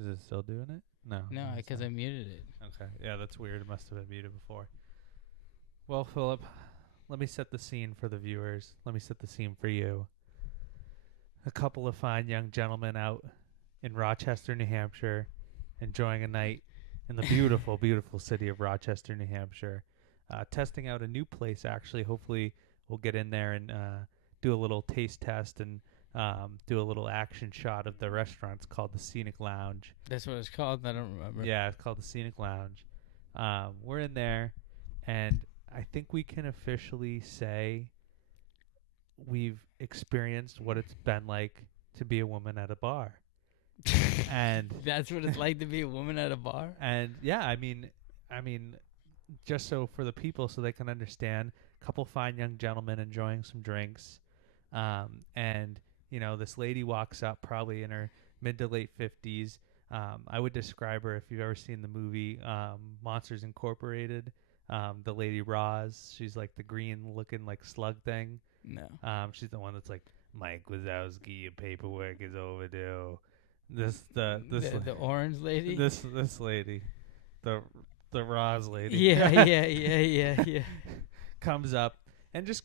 Is it still doing it? No. No, it's because not. I muted it. Okay. Yeah, that's weird. It must have been muted before. Well, Philip, let me set the scene for the viewers. Let me set the scene for you. A couple of fine young gentlemen out in Rochester, New Hampshire, enjoying a night in the beautiful, beautiful city of Rochester, New Hampshire, testing out a new place, actually. Hopefully, we'll get in there and do a little taste test and do a little action shot of the restaurant. It's called the Scenic Lounge. That's what it's called. I don't remember. Yeah, it's called the Scenic Lounge. We're in there, and I think we can officially say we've experienced what it's been like to be a woman at a bar. And That's what it's like to be a woman at a bar. and yeah, I mean, just so for the people, so they can understand, a couple fine young gentlemen enjoying some drinks, and this lady walks up, probably in her mid to late 50s. I would describe her, if you've ever seen the movie Monsters Incorporated. The lady Roz, she's like the green looking like slug thing. No. She's the one that's like, Mike Wazowski, your paperwork is overdue. The orange lady. this lady, the Roz lady. Yeah. Comes up and just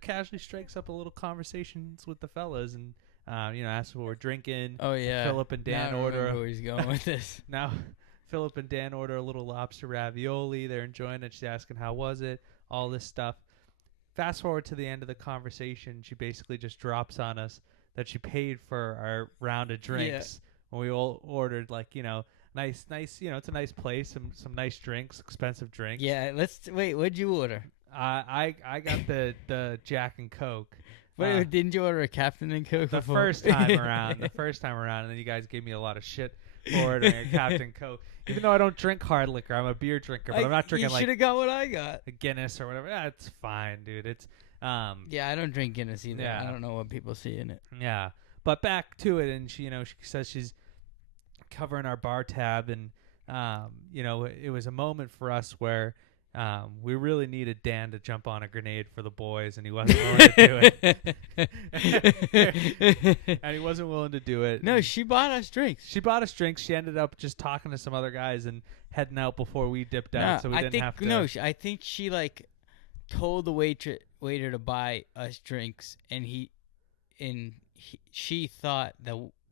casually strikes up a little conversations with the fellas, and asks what we're drinking. Oh yeah. Philip and Dan now I order. remember where he's going with this. Now, Philip and Dan order a little lobster ravioli. They're enjoying it. She's asking how was it, all this stuff. Fast forward to the end of the conversation, she basically just drops on us that she paid for our round of drinks when we all ordered nice. It's a nice place, some nice drinks, expensive drinks. Yeah. Wait. What'd you order? I got the Jack and Coke. Wait, didn't you order a Captain and Coke? The first time around, and then you guys gave me a lot of shit for ordering a Captain Coke. Even though I don't drink hard liquor, I'm a beer drinker, but I'm not drinking You should have got what I got. a Guinness or whatever. Yeah, it's fine, dude. It's Yeah, I don't drink Guinness either. Yeah. I don't know what people see in it. yeah. But back to it, and she says she's covering our bar tab, and it was a moment for us where we really needed Dan to jump on a grenade for the boys, and he wasn't willing to do it. And he wasn't willing to do it. No, she bought us drinks. She bought us drinks. She ended up just talking to some other guys and heading out before we dipped out, so we didn't have to. No, I think she told the waiter to buy us drinks, and she thought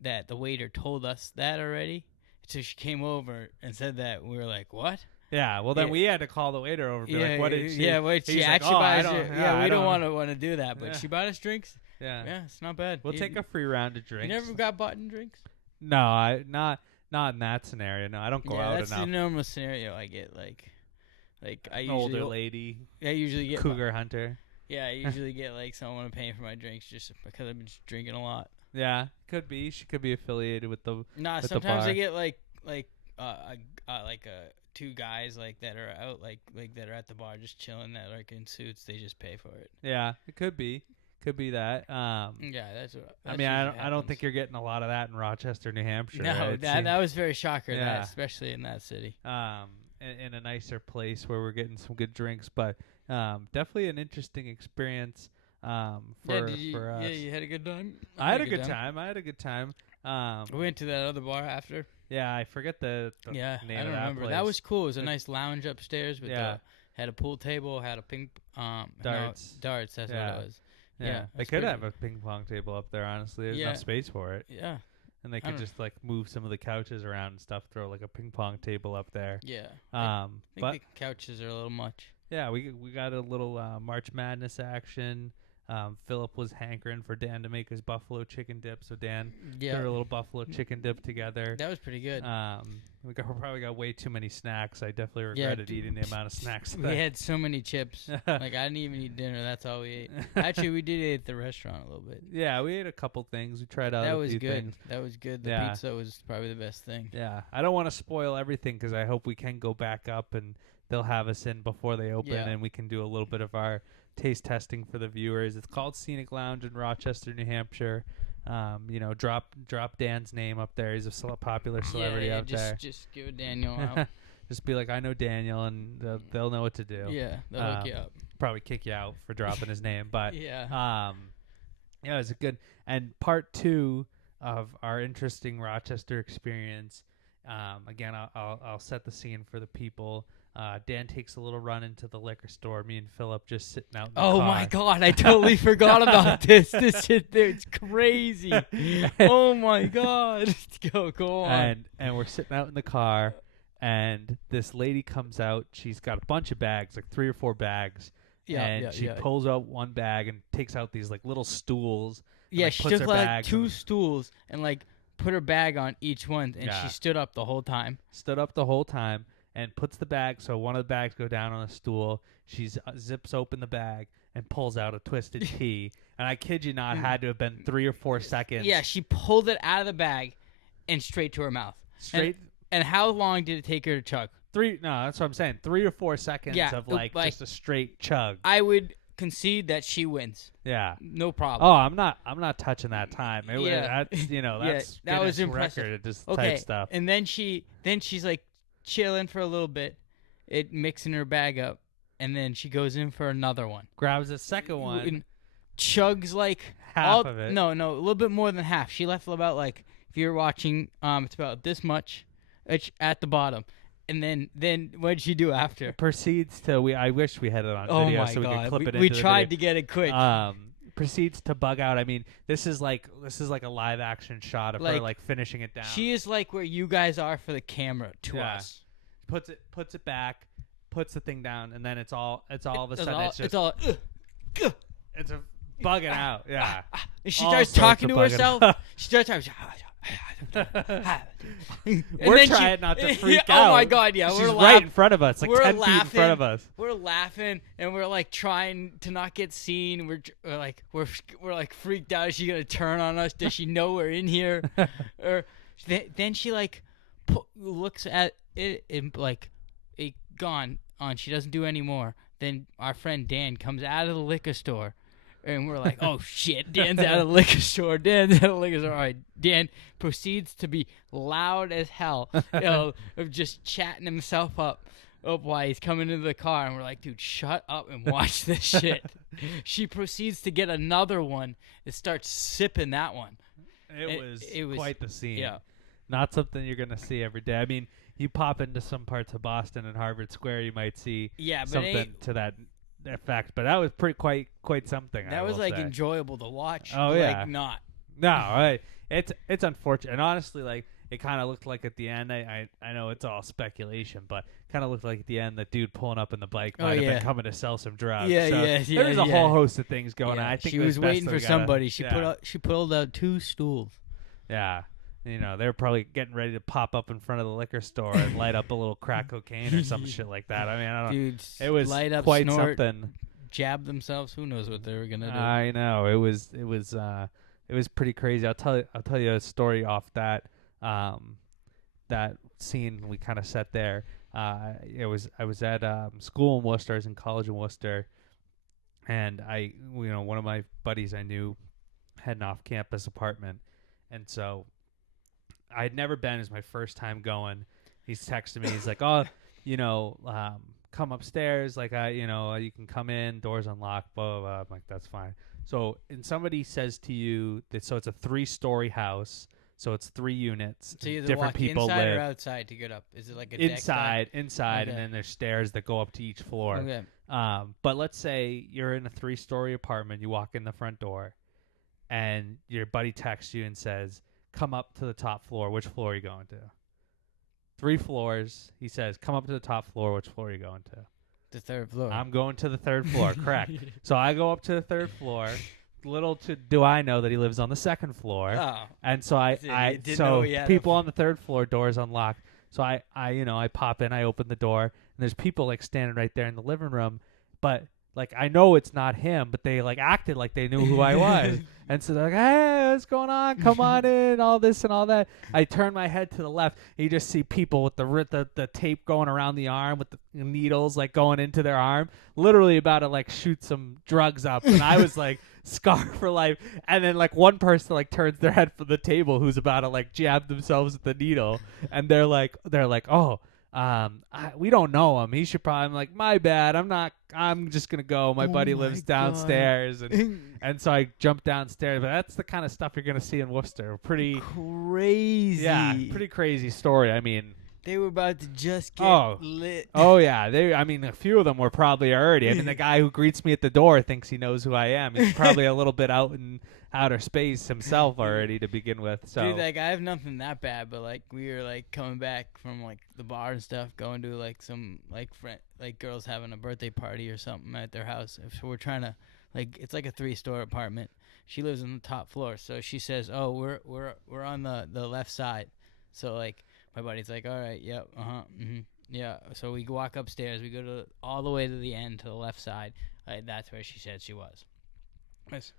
that the waiter told us that already. So she came over and said that. We were like, what? Yeah, well then we had to call the waiter over. And be like, what did she? Yeah, wait, she He's actually like, buys we don't want to do that, but Yeah. she bought us drinks. Yeah, It's not bad. we'll take a free round of drinks. You never got bought in drinks? No, I not in that scenario. No, I don't go out that's enough. the normal scenario I get. Like I An usually older lady, I usually get cougar hunter. Yeah, I usually get someone paying for my drinks just because I've been just drinking a lot. Yeah, could be. She could be affiliated with the. Nah, At the sometimes bar. I get two guys that are out that are at the bar just chilling that are in suits. They just pay for it. Yeah, it could be. Could be that. Yeah, that's what. I mean, I don't think you're getting a lot of that in Rochester, New Hampshire. No, right? that was very shocker. Yeah. That especially in that city. In a nicer place where we're getting some good drinks, but definitely an interesting experience for us. Yeah, you had a good time. I had a good time. I had a good time. We went to that other bar after. Yeah, I forget the Yeah, name I don't of that remember. place. That was cool. It was a nice lounge upstairs with had a pool table, had a Darts. Darts. That's Yeah. what it was. Yeah, they that's could pretty- have a ping pong table up there. Honestly, there's Yeah. enough space for it, Yeah, and they I could don't- just move some of the couches around and stuff. Throw a ping pong table up there. yeah. I But think the couches are a little much. yeah, we got a little March Madness action. Philip was hankering for Dan to make his buffalo chicken dip, so Dan Yeah, threw a little buffalo chicken dip together. that was pretty good. We probably got way too many snacks. I definitely regretted eating the amount of snacks. We had so many chips. I didn't even eat dinner. That's all we ate. Actually, we did eat at the restaurant a little bit. Yeah, we ate a couple things. We tried out That a was few good. things. That was good. The Yeah. pizza was probably the best thing. Yeah, I don't want to spoil everything because I hope we can go back up and they'll have us in before they open, Yeah. and we can do a little bit of our taste testing for the viewers. It's called Scenic Lounge in Rochester, New Hampshire. Drop Dan's name up there. He's a popular celebrity out there. Just give it Daniel out. Just be like, I know Daniel, and they'll know what to do. Yeah, they'll hook you up. Probably kick you out for dropping his name, but Yeah. it was a good. And part 2 of our interesting Rochester experience Again, I'll set the scene for the people. Dan takes a little run into the liquor store. Me and Philip just sitting out in the car. Oh my god, I totally forgot about this. This shit there, it's crazy. Oh my god. Go on. And we're sitting out in the car, and this lady comes out. She's got a bunch of bags, like 3 or 4 bags. And she pulls out one bag and takes out these like little stools. Yeah, like, she puts took her like bags 2 in- stools and like put her bag on each one, and she stood up the whole time. Stood up the whole time and puts the bag. So one of the bags go down on a stool. She zips open the bag and pulls out a twisted tea. And I kid you not, had to have been 3 or 4 seconds. Yeah, she pulled it out of the bag and straight to her mouth. Straight. And how long did it take her to chug? No, that's what I'm saying. 3 or 4 seconds of like just a straight chug. I would concede that she wins. Yeah. No problem. Oh, I'm not touching that time. That's that's that was Guinness impressive. record, just Okay, type stuff. and then she's like chilling for a little bit, mixing her bag up, and then she goes in for another one. Grabs a second one. And chugs like half of it. No, a little bit more than half. She left about like, if you're watching, it's about this much at the bottom. And then what did she do after? Proceeds to I wish we had it on Oh video my so we god, could clip it we into tried the to get it quick. proceeds to bug out. I mean, this is like a live action shot of her like finishing it down. She is like where you guys are for the camera to us. Puts it back, puts the thing down, and then it's all of a sudden it's a bugging out. Yeah. And she starts talking to herself. She starts talking. We're trying not to freak out. Oh my god, yeah, she's right in front of us, like 10 feet in front of us. We're laughing and we're like trying to not get seen. We're like freaked out. Is she gonna turn on us? Does she know we're in here? Or then she like looks at it and like it gone on. She doesn't do any more. Then our friend Dan comes out of the liquor store. And we're like, oh, shit, Dan's out of the liquor store. Dan's out of the liquor store. All right, Dan proceeds to be loud as hell, of just chatting himself up while he's coming into the car. And we're like, dude, shut up and watch this shit. She proceeds to get another one and starts sipping that one. It was quite the scene. Yeah. Not something you're going to see every day. I mean, you pop into some parts of Boston and Harvard Square, you might see something to that effect, but that was quite something. That was like enjoyable to watch. Oh yeah, like not. No, right. It's unfortunate, and honestly, like it kind of looked like at the end. I know it's all speculation, but kind of looked like at the end the dude pulling up in the bike might have been coming to sell some drugs. Yeah, so yeah. There's a whole host of things going on. I think she was waiting for somebody. She pulled out 2 stools. Yeah. You know, they're probably getting ready to pop up in front of the liquor store and light up a little crack cocaine or some shit like that. I mean, I don't know. It was light up, quite snort, something. Jab themselves. Who knows what they were gonna do? I know. It was pretty crazy. I'll tell you a story off that scene we kind of set there. I was at school in Worcester. I was in college in Worcester, and one of my buddies I knew had an off-campus apartment, and so I had never been. It was my first time going. He's texting me. He's like, "Oh, come upstairs. Like, you can come in. Doors unlocked. Blah blah blah." I'm like, "That's fine." So, and somebody says to you that it's a 3-story house. So it's 3 units. So you either different walk people inside live or outside to get up. Is it like a inside, deck inside, and then there's stairs that go up to each floor. Okay. But let's say you're in a 3-story apartment. You walk in the front door, and your buddy texts you and says, "Come up to the top floor." Which floor are you going to? 3 floors. He says, "Come up to the top floor." Which floor are you going to? The 3rd floor. I'm going to the 3rd floor. Correct. So I go up to the 3rd floor. Little do I know that he lives on the 2nd floor. Oh. And so people on the 3rd floor, doors unlocked. So I pop in, I open the door, and there's people like standing right there in the living room, but like I know it's not him, but they like acted like they knew who I was. And so they're like, "Hey, what's going on? Come on in," all this and all that. I turn my head to the left, and you just see people with the tape going around the arm with the needles like going into their arm, literally about to like shoot some drugs up. And I was like scarred for life. And then like one person like turns their head from the table who's about to like jab themselves with the needle, and they're like, "Oh, We don't know him. He should probably. I'm like, my bad. I'm just gonna go. My Oh buddy my lives God. downstairs, and so I jumped downstairs. But that's the kind of stuff you're gonna see in Worcester. Pretty Crazy. Yeah, pretty crazy story. I mean, They were about to just get Oh. lit. oh yeah, I mean, a few of them were probably already. I mean, the guy who greets me at the door thinks he knows who I am. He's probably a little bit out in outer space himself already to begin with. So Dude, like I have nothing that bad, but like we were like coming back from like the bar and stuff, going to like some like girls having a birthday party or something at their house. So we're trying to it's like a 3-story apartment. She lives on the top floor, so she says, "Oh, we're on the left side." So like my buddy's like, "All right, yep, yeah." So we walk upstairs. We go to all the way to the end to the left side. That's where she said she was. Yes.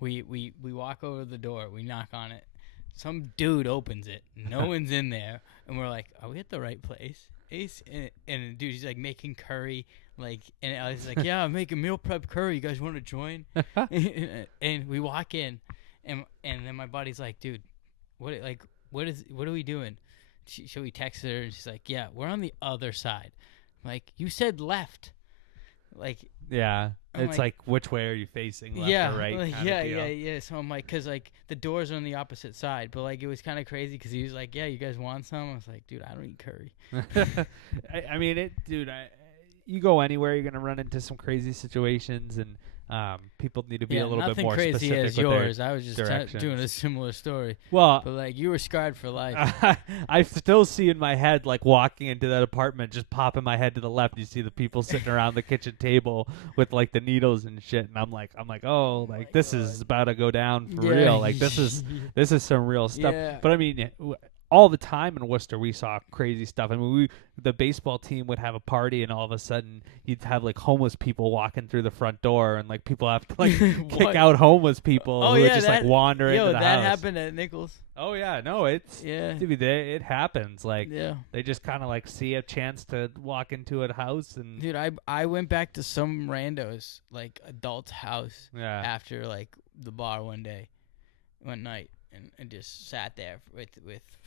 We walk over to the door. We knock on it. Some dude opens it. No one's in there, and we're like, "Are we at the right place?" Ace and dude, he's like making curry, and I was like, "Yeah, I'm making meal prep curry. You guys want to join?" And we walk in, and then my buddy's like, "Dude, what are we doing?" So we text her, and she's like, "Yeah, we're on the other side." I'm like, "You said left." yeah, I'm it's like, which way are you facing, left or right? Yeah. So I'm like, because the doors are on the opposite side, but like it was kind of crazy because he was like, "Yeah, you guys want some?" I was like, "Dude, I don't eat curry." I mean, you go anywhere, you're gonna run into some crazy situations, and people need to be a little bit more crazy specific as with their yours. I was just doing a similar story. Well, but like you were scarred for life. I still see in my head, like walking into that apartment, just popping my head to the left. You see the people sitting around the kitchen table with like the needles and shit, and I'm like, oh, like this is about to go down for real. Like this is some real stuff. Yeah. But I mean, all the time in Worcester, we saw crazy stuff. I mean, the baseball team would have a party, and all of a sudden, you'd have like homeless people walking through the front door, and like people have to like kick out homeless people who are just like wandering into the house. That happened at Nichols. Oh yeah, no, dude, it happens. Like they just kind of like see a chance to walk into a house, and dude, I went back to some rando's like adult's house after like the bar one night. And just sat there with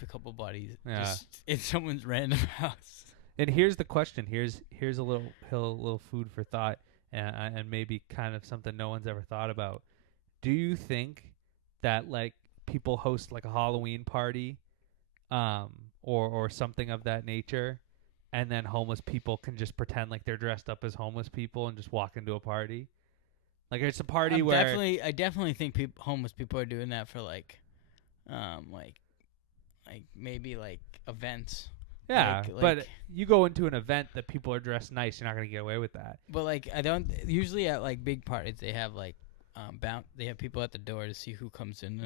a couple buddies, just in someone's random house. And here's the question. Here's a little food for thought, and maybe kind of something no one's ever thought about. Do you think that like people host like a Halloween party, or something of that nature, and then homeless people can just pretend like they're dressed up as homeless people and just walk into a party? Like it's a party where I definitely think homeless people are doing that for like maybe like events. Yeah, but you go into an event that people are dressed nice, you're not gonna get away with that. But like I don't usually at like big parties they have like they have people at the door to see who comes in.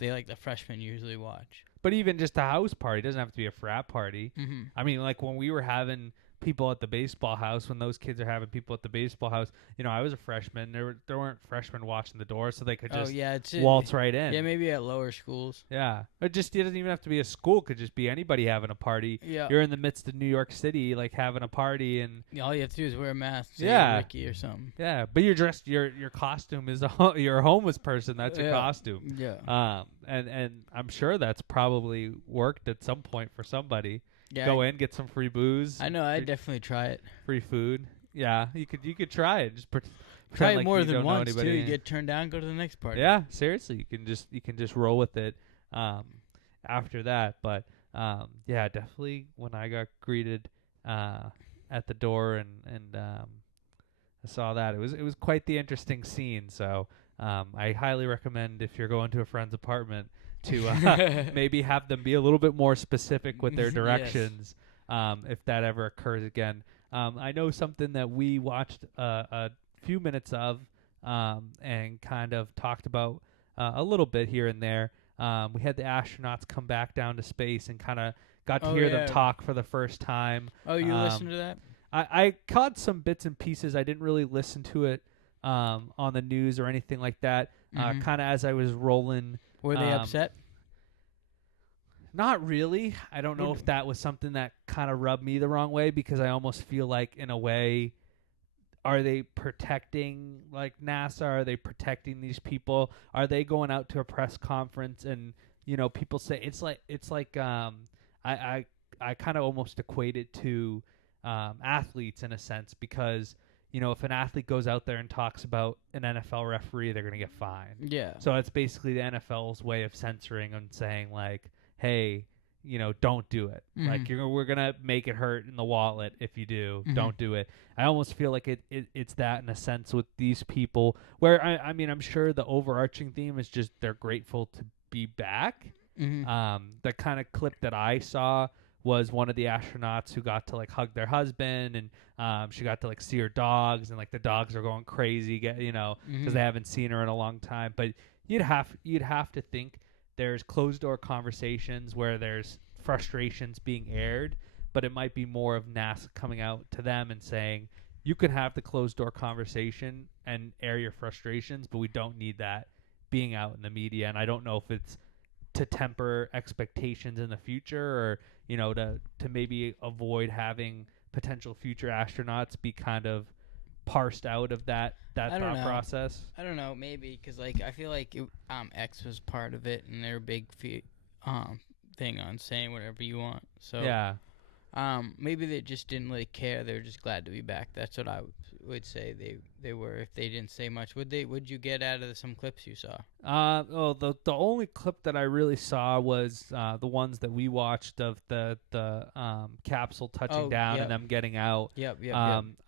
They like the freshmen usually watch. But even just a house party, it doesn't have to be a frat party. Mm-hmm. I mean, like when we were having people at the baseball house, when those kids are having people at the baseball house, I was a freshman. There weren't freshmen watching the door, so they could just waltz right in. Yeah, maybe at lower schools. Yeah, it doesn't even have to be a school. It could just be anybody having a party. Yeah, you're in the midst of New York City, like having a party, and all you have to do is wear a mask. Ricky or something. Yeah, but you're dressed. Your costume is you're a homeless person. That's your costume. Yeah. And I'm sure that's probably worked at some point for somebody. Yeah, go in, get some free booze. I know. I'd definitely try it. Free food. Yeah, you could try it. Just try it like more you than don't know once too. anybody. You get turned down, go to the next party. Yeah, seriously, you can just roll with it. After that, but definitely when I got greeted at the door and I saw that it was quite the interesting scene. So I highly recommend if you're going to a friend's apartment to maybe have them be a little bit more specific with their directions. If that ever occurs again. I know something that we watched a few minutes of and kind of talked about a little bit here and there. We had the astronauts come back down to space and kind of got to hear them talk for the first time. Oh, you listened to that? I caught some bits and pieces. I didn't really listen to it on the news or anything like that. Kind of as I was rolling. Were they upset? Not really. I don't know if that was something that kind of rubbed me the wrong way, because I almost feel like, in a way, are they protecting like NASA? Are they protecting these people? Are they going out to a press conference and people say it's like I I kind of almost equate it to athletes in a sense, because if an athlete goes out there and talks about an NFL referee, they're gonna get fined. Yeah. So it's basically the NFL's way of censoring and saying like, hey, don't do it. Like we're gonna make it hurt in the wallet if you do. Don't do it. I almost feel like it's that in a sense with these people, where I mean I'm sure the overarching theme is just they're grateful to be back. The kind of clip that I saw was one of the astronauts who got to like hug their husband, and she got to like see her dogs, and like the dogs are going crazy, because they haven't seen her in a long time. But you'd have to think there's closed door conversations where there's frustrations being aired, but it might be more of NASA coming out to them and saying, you can have the closed door conversation and air your frustrations, but we don't need that being out in the media. And I don't know if it's to temper expectations in the future, or to maybe avoid having potential future astronauts be kind of parsed out of that thought process. I don't know, maybe because like I feel like X was part of it, and their big thing on saying whatever you want. So yeah, maybe they just didn't really care. They were just glad to be back. That's what I would say they were. If they didn't say much, would you get out of some clips you saw? The only clip that I really saw was the ones that we watched of the capsule touching down and them getting out. Yep.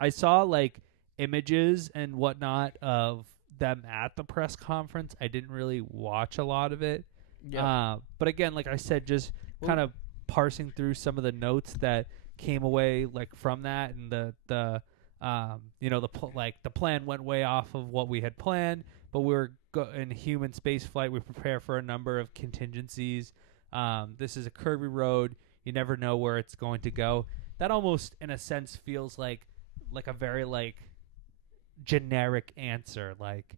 I saw like images and whatnot of them at the press conference. I didn't really watch a lot of it. But again, like I said, just kind of parsing through some of the notes that came away like from that, and the plan went way off of what we had planned, but we were in human space flight. We prepare for a number of contingencies. This is a curvy road. You never know where it's going to go. That almost, in a sense, feels like a very like generic answer. Like,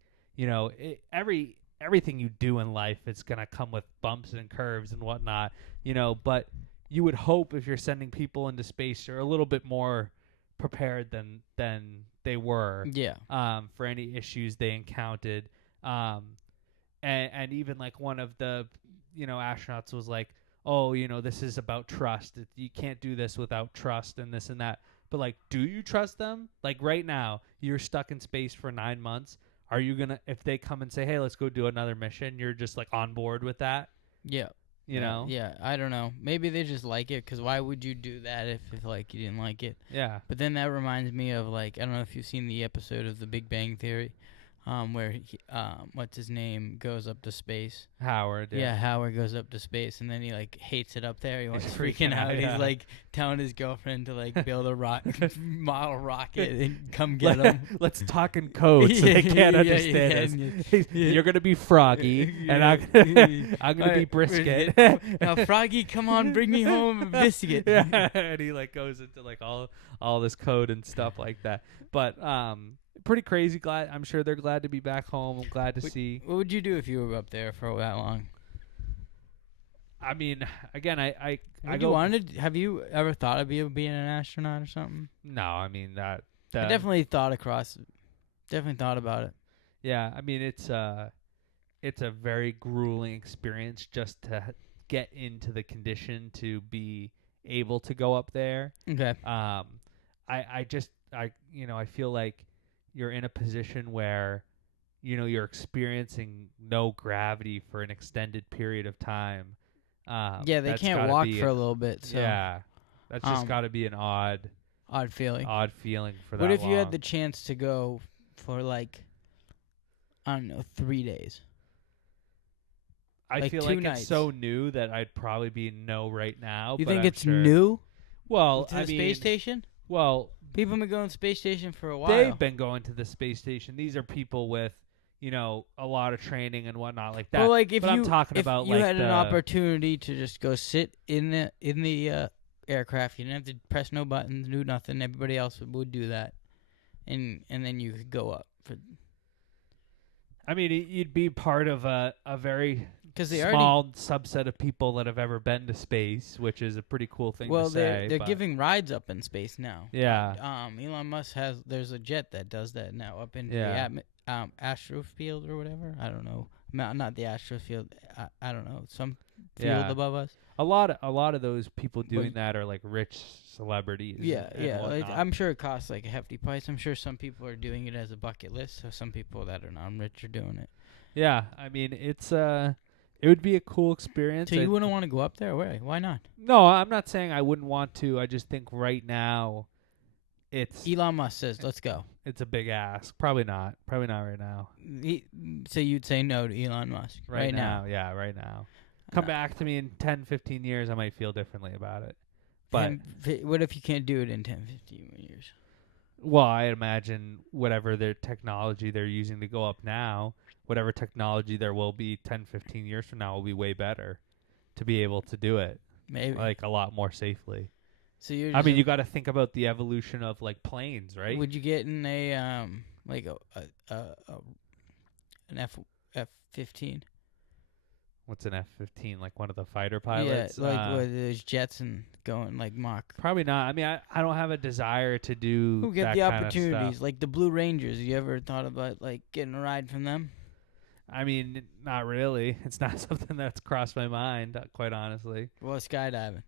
everything you do in life is gonna come with bumps and curves and whatnot. But you would hope if you're sending people into space, you're a little bit more prepared than they were. For any issues they encountered. And even like one of the astronauts was like, oh, this is about trust. You can't do this without trust and this and that. But like, do you trust them? Like right now, you're stuck in space for 9 months. Are you gonna, if they come and say, hey, let's go do another mission, you're just like on board with that? Yeah. Yeah, I don't know. Maybe they just like it, because why would you do that if like you didn't like it? Yeah. But then that reminds me of like, I don't know if you've seen the episode of The Big Bang Theory, where what's his name goes up to space. Howard. Yeah, Howard goes up to space, and then he like hates it up there. He wants freaking out. Yeah. He's like telling his girlfriend to like build a model rocket and come get him. Let's talk in code so they can't understand us. You're gonna be Froggy, and I'm gonna be Brisket. Now, Froggy, come on, bring me home a biscuit. Yeah, and he like goes into like all this code and stuff like that. But pretty crazy. I'm sure they're glad to be back home. I'm glad to see. What would you do if you were up there for that long? I mean, again, have you ever thought of being an astronaut or something? No, I mean that I definitely thought about it. Yeah, I mean it's a very grueling experience just to get into the condition to be able to go up there. Okay. I feel like you're in a position where you're experiencing no gravity for an extended period of time. They can't walk for a little bit. So. Yeah, that's just got to be an odd feeling. Odd feeling for that. What if long. you had the chance to go for like, I don't know, 3 days? I like feel 2 like nights. It's so new that I'd probably be no right now. You but think I'm it's sure. new? Well, to the space station? Well, people have been going to the space station for a while. They've been going to the space station. These are people with, a lot of training and whatnot like that. Well, like if I'm talking about you like had an opportunity to just go sit in the aircraft, you didn't have to press no buttons, do nothing. Everybody else would do that, and then you could go up. I mean, you'd be part of a very small subset of people that have ever been to space, which is a pretty cool thing to say. Well, they're giving rides up in space now. Yeah. Elon Musk there's a jet that does that now up into the astrofield or whatever. I don't know. not the astrofield. I don't know, some field Yeah. above us. A lot of those people doing But- that are like rich celebrities. Yeah, and yeah. Like, whatnot. I'm sure it costs like a hefty price. I'm sure some people are doing it as a bucket list. So some people that are non-rich are doing it. Yeah, I mean it's it would be a cool experience. So you wouldn't want to go up there? Why not? No, I'm not saying I wouldn't want to. I just think right now it's Elon Musk says, "Let's go." it's a big ask. Probably not. Probably not right now. So you'd say no to Elon Musk right now? Yeah, right now. Come back to me in 10, 15 years, I might feel differently about it. But And what if you can't do it in 10, 15 years? well, I imagine whatever their technology they're using to go up now, whatever technology there will be 10, 15 years from now will be way better to be able to do it Maybe. like a lot more safely. So you're. I mean, you got to think about the evolution of like planes, right? Would you get in a like an F-15? What's an F-15? Like one of the fighter pilots? Yeah, like where there's jets and going like Mach. Probably not. I mean, I don't have a desire to do Who get that the kind of opportunities? stuff. Like the Blue Rangers. You ever thought about like getting a ride from them? I mean, not really. It's not something that's crossed my mind, quite honestly. Well, skydiving.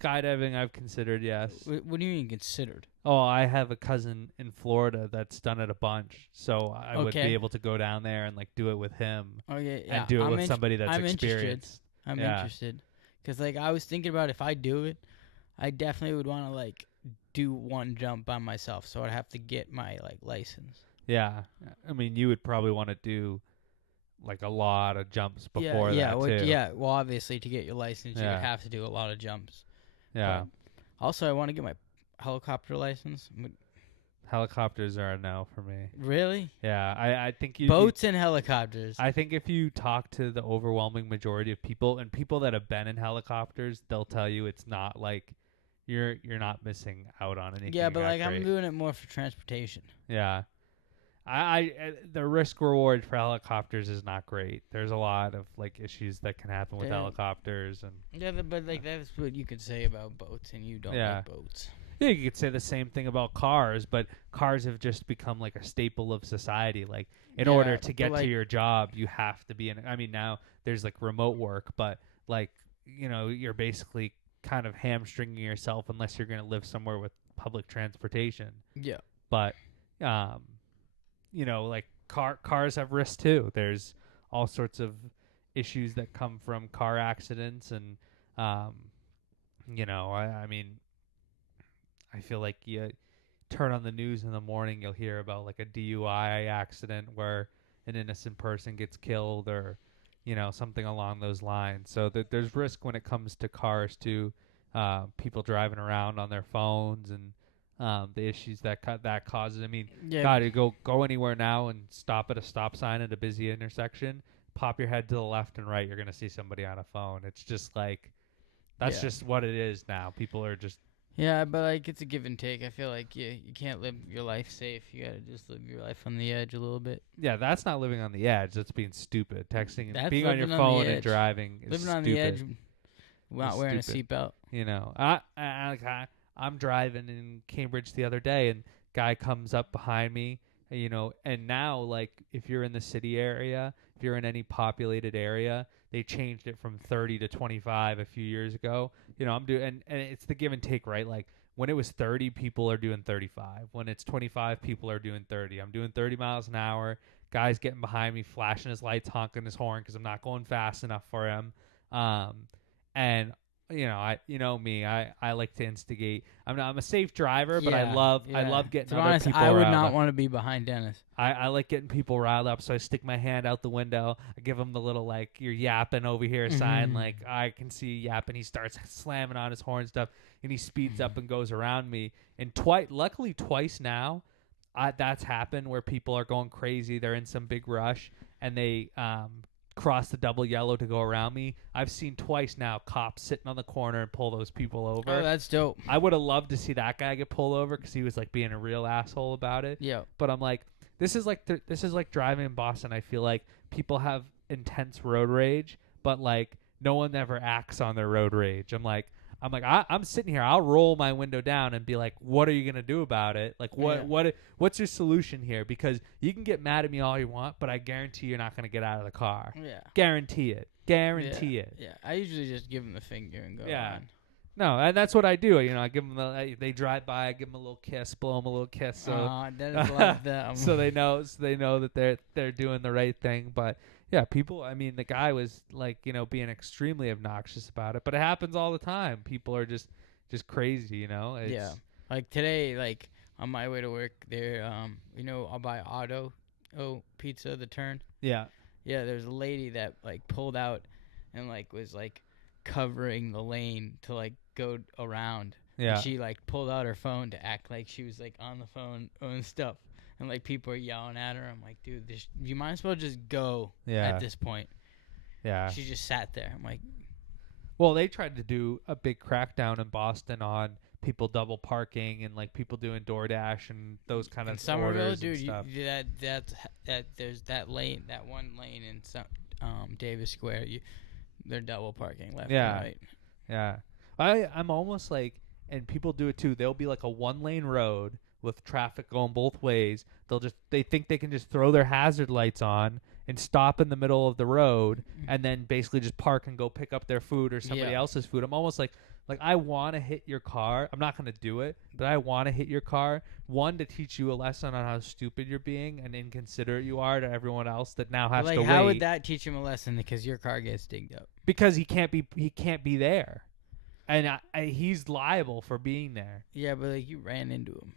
Skydiving, I've considered, yes. What do you mean considered? Oh, I have a cousin in Florida that's done it a bunch, so I would Okay. be able to go down there and like do it with him Okay, yeah. and do it I'm with somebody that's I'm experienced. I'm Yeah. interested. Because, like, I was thinking about if I do it, I definitely would want to, like, do one jump by myself. So I'd have to get my, like, license. Yeah, I mean, you would probably want to do like a lot of jumps before that too. Yeah, well, obviously, to get your license, you Yeah. would have to do a lot of jumps. Yeah. Also, I want to get my helicopter license. Helicopters are a no for me. Really? Yeah, I think Boats and helicopters. I think if you talk to the overwhelming majority of people and people that have been in helicopters, they'll tell you it's not like you're not missing out on anything. Yeah, but, that like, I'm great. doing it more for transportation. Yeah. I the risk reward for helicopters is not great. There's a lot of like issues that can happen with Yeah. helicopters and Yeah, but, like, that's what you could say about boats, and you don't Yeah. like boats. yeah, you could say the same thing about cars, but cars have just become like a staple of society. Like in Yeah, order to but, get like- to your job, you have to be in. I mean, now there's like remote work, but like you're basically kind of hamstringing yourself unless you're going to live somewhere with public transportation. Yeah. But like cars have risks too. There's all sorts of issues that come from car accidents, and I mean, I feel like you turn on the news in the morning, you'll hear about like a DUI accident where an innocent person gets killed, or something along those lines. So there's risk when it comes to cars too. People driving around on their phones and the issues that causes. I mean, Yeah. God, you go anywhere now and stop at a stop sign at a busy intersection, pop your head to the left and right, you're gonna see somebody on a phone. It's just like that's Yeah. just what it is now. People are just Yeah, but like it's a give and take. I feel like you can't live your life safe. You gotta just live your life on the edge a little bit. that's not living on the edge. That's being stupid. Texting and That's being on your living on the phone and edge. driving is Living stupid. on the edge, not It's wearing stupid. a seatbelt. I'm driving in Cambridge the other day, and guy comes up behind me, and now, like, if you're in the city area, if you're in any populated area, they changed it from 30 to 25 a few years ago. I'm doing, and it's the give and take, right? Like, when it was 30, people are doing 35. When it's 25, people are doing 30. I'm doing 30 miles an hour. Guy's getting behind me, flashing his lights, honking his horn because I'm not going fast enough for him. And I like to instigate. I'm a safe driver, but I love getting To be other honest, people I would riled not up. want to be behind Dennis. I like getting people riled up, so I stick my hand out the window. I give him the little like you're yapping over here sign, Mhm. like I can see you yapping. He starts slamming on his horn stuff, and he speeds up and goes around me. And luckily twice now, that's happened where people are going crazy. They're in some big rush, and they cross the double yellow to go around me. I've seen twice now cops sitting on the corner and pull those people over. Oh, that's dope. I would have loved to see that guy get pulled over because he was like being a real asshole about it. Yeah. But I'm like, this is like driving in Boston. I feel like people have intense road rage, but like no one ever acts on their road rage. I'm like, I'm like, I'm sitting here. I'll roll my window down and be like, what are you going to do about it? Like, what's your solution here? Because you can get mad at me all you want, but I guarantee you're not going to get out of the car. Yeah. Guarantee it. Guarantee it. Yeah. I usually just give them the finger and go on. No, and that's what I do. You know, I give them they drive by, I give them a little kiss, blow them a little kiss. So that is love them. so they know that they're doing the right thing. But yeah, people. I mean, the guy was like, you know, being extremely obnoxious about it. But it happens all the time. People are just crazy. You know. Like today, like on my way to work, there, I'll buy pizza, the turn. Yeah. Yeah, there's a lady that like pulled out and like was like covering the lane to like go around. Yeah. And she like pulled out her phone to act like she was like on the phone and stuff. And like people are yelling at her. I'm like, dude, you might as well just go at this point. Yeah. She just sat there. I'm like, well, they tried to do a big crackdown in Boston on people double parking and like people doing DoorDash and those kind of Somerville, dude. There's that one lane in Davis Square. They're double parking left and right. Yeah. I'm almost like, and people do it too. There'll be like a 1-lane road with traffic going both ways. They think they can just throw their hazard lights on and stop in the middle of the road and then basically just park and go pick up their food or somebody else's food. I'm almost like I want to hit your car. I'm not going to do it, but I want to hit your car. One, to teach you a lesson on how stupid you're being and inconsiderate you are to everyone else that now has to wait. How would that teach him a lesson? Because your car gets digged up. Because he can't be there. And he's liable for being there. Yeah, but like you ran into him.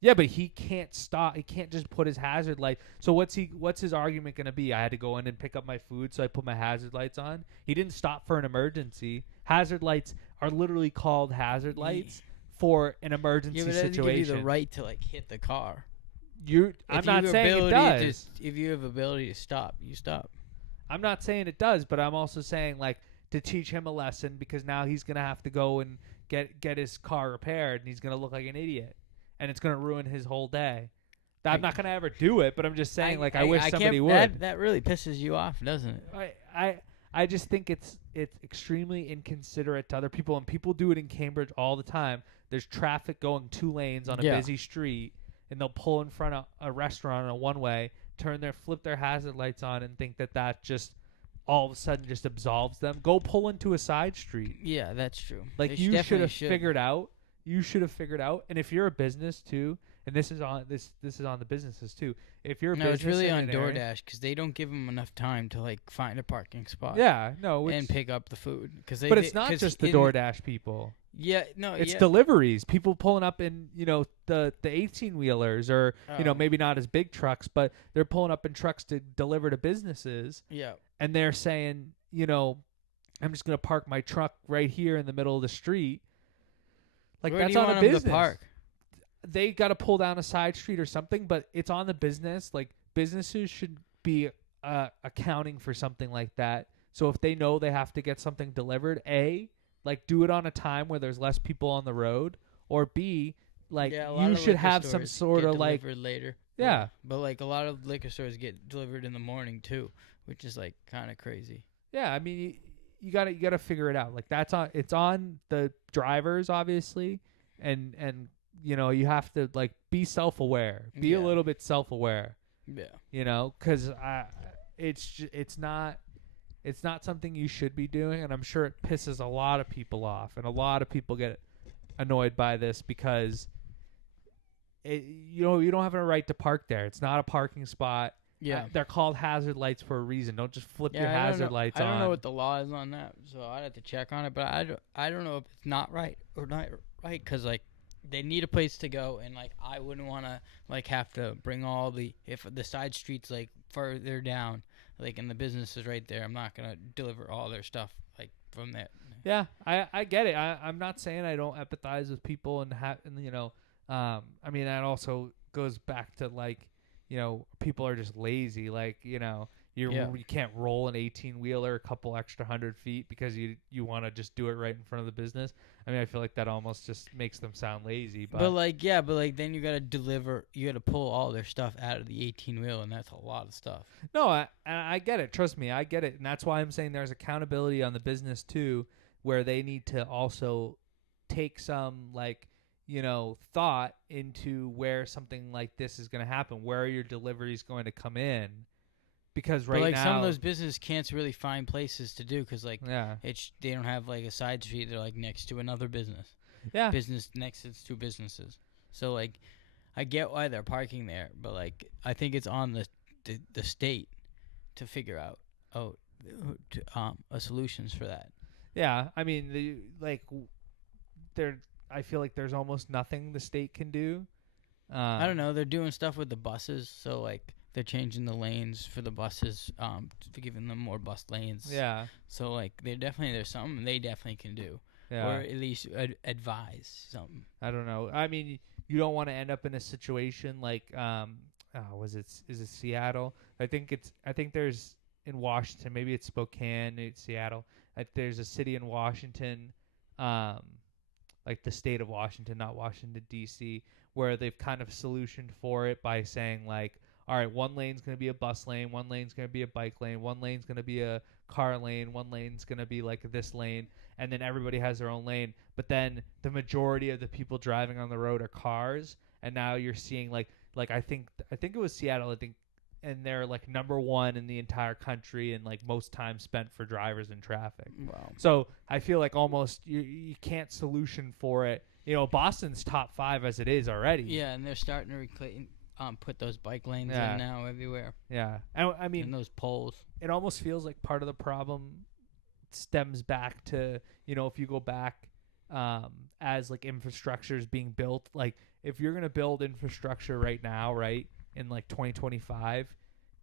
Yeah, but he can't stop. He can't just put his hazard light. So what's his argument going to be? I had to go in and pick up my food, so I put my hazard lights on. He didn't stop for an emergency. Hazard lights are literally called hazard lights for an emergency situation. It doesn't give you the right to like hit the car. I'm not saying it does. If you have ability to stop, you stop. I'm not saying it does, but I'm also saying like to teach him a lesson because now he's going to have to go and get his car repaired and he's going to look like an idiot. And it's going to ruin his whole day. I'm not going to ever do it, but I'm just saying, I wish somebody would. That really pisses you off, doesn't it? I just think it's extremely inconsiderate to other people, and people do it in Cambridge all the time. There's traffic going 2 lanes on a busy street, and they'll pull in front of a restaurant on a one-way, flip their hazard lights on, and think that just all of a sudden just absolves them. Go pull into a side street. Yeah, that's true. Like you should have figured out. You should have figured out, and if you're a business too, and this is on the businesses too. If you're a business, it's really on DoorDash because they don't give them enough time to like find a parking spot. Yeah, no, and pick up the food but it's not just the DoorDash people. Yeah, no, it's deliveries. People pulling up in the 18-wheelers or maybe not as big trucks, but they're pulling up in trucks to deliver to businesses. Yeah, and they're saying, I'm just gonna park my truck right here in the middle of the street. Like where that's do you on want a them business. to park? They got to pull down a side street or something, but it's on the business. Like businesses should be accounting for something like that. So if they know they have to get something delivered, A, like do it on a time where there's less people on the road, or B, like you should have some sort of like later. Yeah, but like a lot of liquor stores get delivered in the morning too, which is like kind of crazy. Yeah, I mean you gotta figure it out. Like it's on the drivers obviously, and you have to like be self-aware, be a little bit self-aware. Yeah, because it's not something you should be doing, and I'm sure it pisses a lot of people off, and a lot of people get annoyed by this because you don't have a right to park there. It's not a parking spot. Yeah, they're called hazard lights for a reason. Don't just flip your hazard lights on. I don't know what the law is on that, so I'd have to check on it. But I don't know if it's not right or not right, because like they need a place to go, and like I wouldn't want to like have to bring if the side streets like further down, like and the business is right there. I'm not gonna deliver all their stuff like from there. Yeah, I get it. I'm not saying I don't empathize with people and I mean that also goes back to like. People are just lazy. Like, you can't roll an 18-wheeler a couple extra 100 feet because you want to just do it right in front of the business. I mean, I feel like that almost just makes them sound lazy. But then you got to pull all their stuff out of the 18-wheel, and that's a lot of stuff. No, I get it. Trust me, I get it. And that's why I'm saying there's accountability on the business too, where they need to also take some like thought into where something like this is going to happen, where are your deliveries going to come in, because right but like now some of those businesses can't really find places to do because like yeah they don't have like a side street. They're like next to another business. yeah Business next to two businesses. So like I get why they're parking there, but like I think it's on the state to figure out solutions for that. yeah I mean there I feel like there's almost nothing the state can do. I don't know. They're doing stuff with the buses, so like they're changing the lanes for the buses, for giving them more bus lanes. Yeah. So like there's something they definitely can do, Yeah. or at least advise something. I don't know. I mean, you don't want to end up in a situation like is it Seattle? I think there's in Washington, maybe it's Spokane, it's Seattle. There's a city in Washington, like the state of Washington, not Washington D.C., where they've kind of solutioned for it by saying like, all right, one lane's going to be a bus lane, one lane's going to be a bike lane, one lane's going to be a car lane, one lane's going to be like this lane, and then everybody has their own lane. But then the majority of the people driving on the road are cars, and now you're seeing like I think it was Seattle, I think, and they're like number one in the entire country and like most time spent for drivers in traffic. Wow. So I feel like almost you can't solution for it. Boston's top 5 as it is already. Yeah, and they're starting to put those bike lanes in now everywhere. Yeah. I mean, and those poles. It almost feels like part of the problem stems back to, if you go back as like infrastructure is being built, like if you're going to build infrastructure right now, right, in like 2025,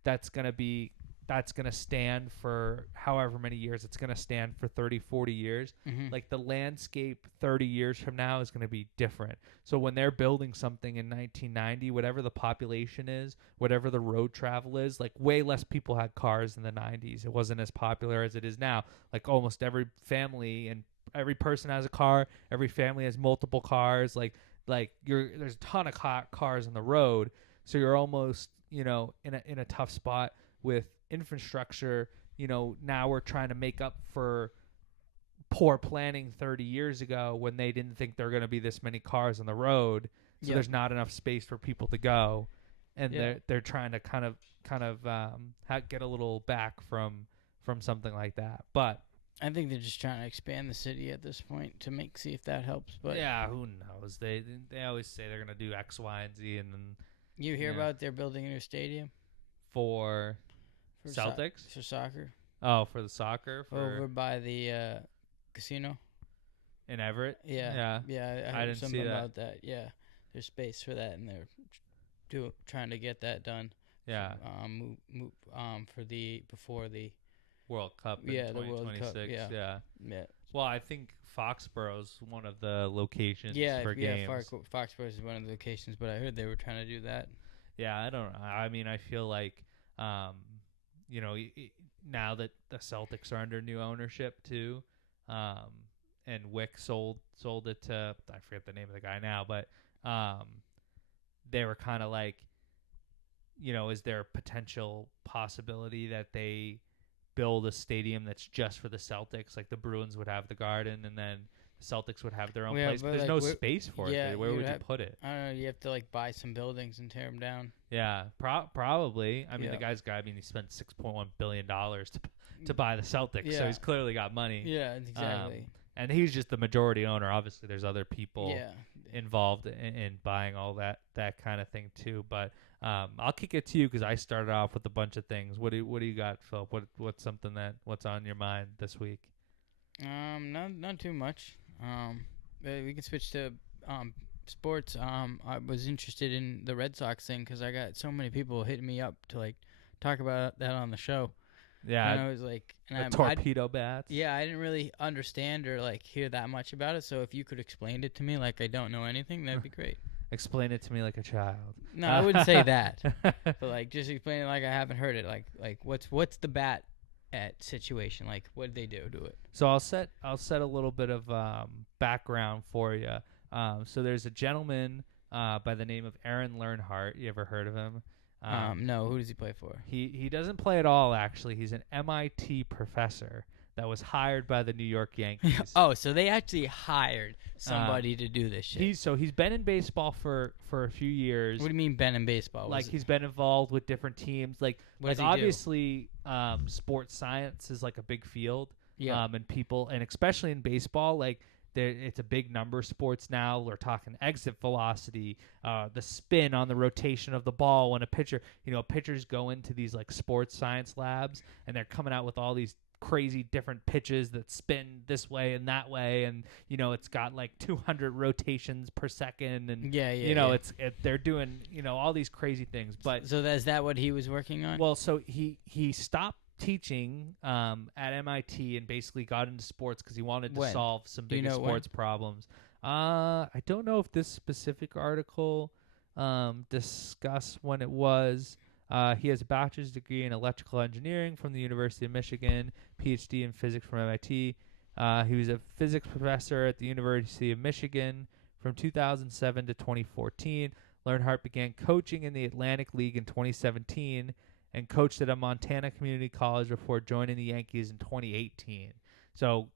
that's going to stand for however many years. It's going to stand for 30, 40 years. Mm-hmm. Like the landscape 30 years from now is going to be different. So when they're building something in 1990, whatever the population is, whatever the road travel is, like way less people had cars in the 90s. It wasn't as popular as it is now. Like almost every family and every person has a car. Every family has multiple cars. There's a ton of cars on the road. So you're almost, in a tough spot with infrastructure. Now we're trying to make up for poor planning 30 years ago when they didn't think there were going to be this many cars on the road. So there's not enough space for people to go, and they're trying to kind of get a little back from something like that. But I think they're just trying to expand the city at this point to see if that helps. But yeah, who knows? They always say they're going to do X, Y, and Z, and then you hear about they're building a new stadium for Celtics for soccer. Oh, for the soccer over by the casino in Everett. Yeah. I heard didn't something see that. about that. Yeah, there's space for that, and they're trying to get that done. Yeah. Move before the World Cup in 2026. The World Cup, yeah. Well, I think Foxborough's one of the locations for games. Yeah, Foxborough is one of the locations, but I heard they were trying to do that. Yeah, I don't know. I mean, I feel like, now that the Celtics are under new ownership too, and Wick sold it to, I forget the name of the guy now, but they were kind of like, is there a potential possibility that they build a stadium that's just for the Celtics, like the Bruins would have the Garden, and then the Celtics would have their own place. But there's no space for it. Where would you put it? I don't know. You have to like buy some buildings and tear them down. Yeah, probably. I mean, the guy's got. I mean, he spent $6.1 billion to buy the Celtics, so he's clearly got money. Yeah, exactly. And he's just the majority owner. Obviously, there's other people involved in buying all that kind of thing too. But I'll kick it to you because I started off with a bunch of things. What do you got, Phil? What's on your mind this week? Not too much. We can switch to sports. I was interested in the Red Sox thing because I got so many people hitting me up to like talk about that on the show. Yeah, and I was like, torpedo bats. Yeah, I didn't really understand or like hear that much about it. So if you could explain it to me, like I don't know anything, that'd be great. Explain it to me like a child. No, I wouldn't say that. But like, just explain it like I haven't heard it. Like what's the bat at situation? Like, what did they do to it? So I'll set a little bit of background for you. So there's a gentleman by the name of Aaron Learnhardt. You ever heard of him? No. Who does he play for? He doesn't play at all. Actually, he's an MIT professor. that was hired by the New York Yankees. Oh, so they actually hired somebody to do this shit. He's been in baseball for a few years. What do you mean been in baseball? Like he's been involved with different teams. Like What does he obviously sports science is like a big field. Yeah. And people, and especially in baseball, like it's a big number sports now. We're talking exit velocity, the spin on the rotation of the ball when a pitcher, pitchers go into these like sports science labs and they're coming out with all these crazy different pitches that spin this way and that way, and it's got like 200 rotations per second, and they're doing all these crazy things. But so is that what he was working on? Well, so he stopped teaching at MIT and basically got into sports because he wanted to solve some big sports problems. I don't know if this specific article discussed when it was. He has a bachelor's degree in electrical engineering from the University of Michigan, PhD in physics from MIT. He was a physics professor at the University of Michigan from 2007 to 2014. Learnhardt began coaching in the Atlantic League in 2017 and coached at a Montana community college before joining the Yankees in 2018. So,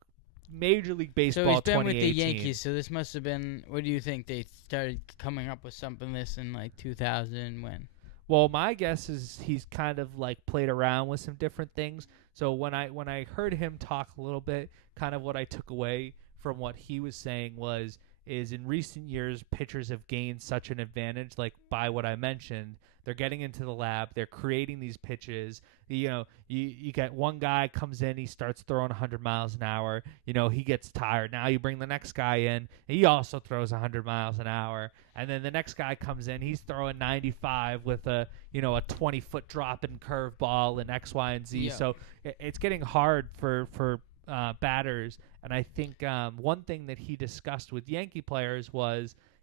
Major League Baseball 2018. So he's been with the Yankees, so this must have been, what do you think, they started coming up with something this in like 2000 when? Well, my guess is he's kind of like played around with some different things. So when I heard him talk a little bit, kind of what I took away from what he was saying is in recent years, pitchers have gained such an advantage, like by what I mentioned. They're getting into the lab. They're creating these pitches. You get one guy comes in, he starts throwing 100 miles an hour. He gets tired. Now you bring the next guy in. He also throws 100 miles an hour. And then the next guy comes in. He's throwing 95 with a 20-foot drop in curveball and X, Y, and Z. Yeah. So it's getting hard for batters. And I think one thing that he discussed with Yankee players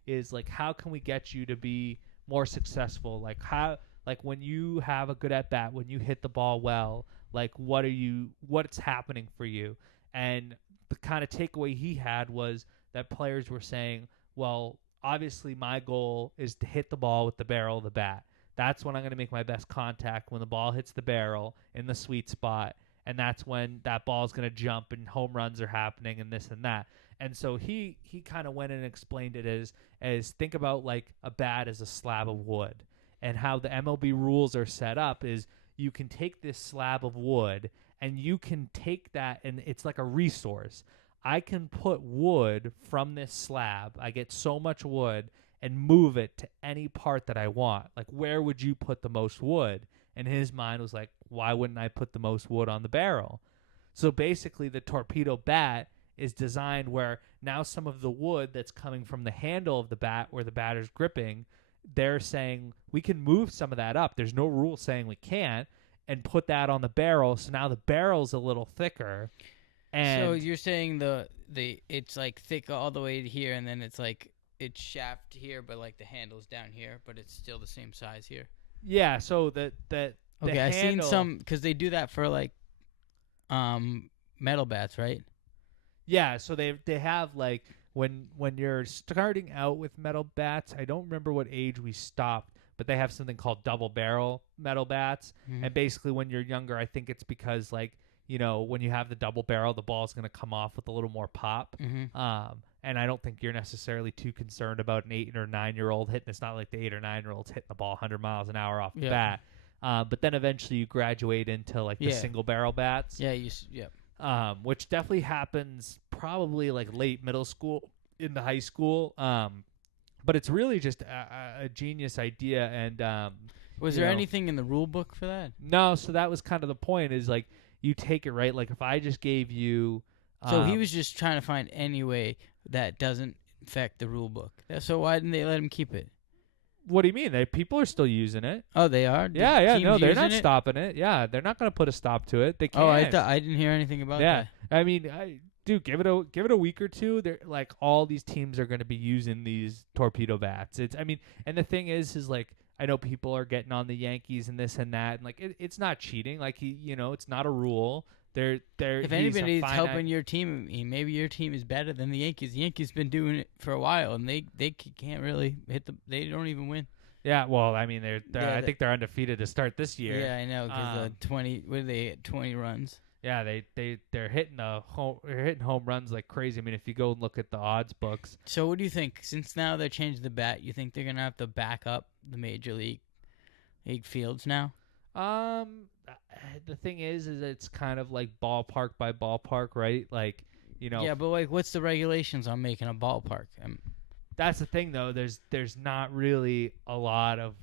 is like, how can we get you to be more successful? Like when you have a good at bat, when you hit the ball well, like what's happening for you? And the kind of takeaway he had was that players were saying, well, obviously my goal is to hit the ball with the barrel of the bat. That's when I'm going to make my best contact, when the ball hits the barrel in the sweet spot. And that's when that ball is going to jump and home runs are happening and this and that. And so he kind of went and explained it as think about like a bat as a slab of wood, and how the MLB rules are set up is you can take this slab of wood and you can take that, and it's like a resource. I can put wood from this slab. I get so much wood and move it to any part that I want. Like, where would you put the most wood? And his mind was like, why wouldn't I put the most wood on the barrel? So basically the torpedo bat is designed where now some of the wood that's coming from the handle of the bat where the batter's gripping, they're saying we can move some of that up. There's no rule saying we can't, and put that on the barrel. So now the barrel's a little thicker. And so you're saying the it's like thick all the way to here, and then it's like it's shaft here, but like the handle's down here, but it's still the same size here. Yeah. So the okay, I've seen some because they do that for like metal bats, right? Yeah, so they have like when you're starting out with metal bats, I don't remember what age we stopped, but they have something called double barrel metal bats. Mm-hmm. And basically when you're younger, I think it's because like, when you have the double barrel, the ball's going to come off with a little more pop. Mm-hmm. And I don't think you're necessarily too concerned about an 8 or 9-year-old hitting. It's not like the 8 or 9-year-olds hitting the ball 100 miles an hour off the bat. But then eventually you graduate into like the single barrel bats. Yeah, which definitely happens probably like late middle school into high school. But it's really just a genius idea. And was there anything in the rule book for that? No, so that was kind of the point is like you take it, right? Like if I just gave you... So he was just trying to find any way that doesn't affect the rule book. So why didn't they let him keep it? What do you mean? People are still using it. Oh, they are? Yeah, no, they're not stopping it. Yeah, they're not going to put a stop to it. They can't. Oh, I didn't hear anything about that. I mean, dude, give it a week or two. They're like all these teams are going to be using these torpedo bats. And the thing is like I know people are getting on the Yankees and this and that, and like it's not cheating. Like it's not a rule. They're if anybody's helping your team, maybe your team is better than the Yankees. The Yankees been doing it for a while, and they can't really they don't even win. Yeah, well, I mean, I think they're undefeated to start this year. Yeah, I know because 20 what are they at 20 runs? Yeah, they're hitting they're hitting home runs like crazy. I mean, if you go and look at the odds books, So what do you think? Since now they're changing the bat, you think they're gonna have to back up the major league fields now? um, the thing is it's kind of like ballpark by ballpark, right? Like, you know, Yeah, but like, what's the regulations on making a ballpark? that's the thing though. There's not really a lot of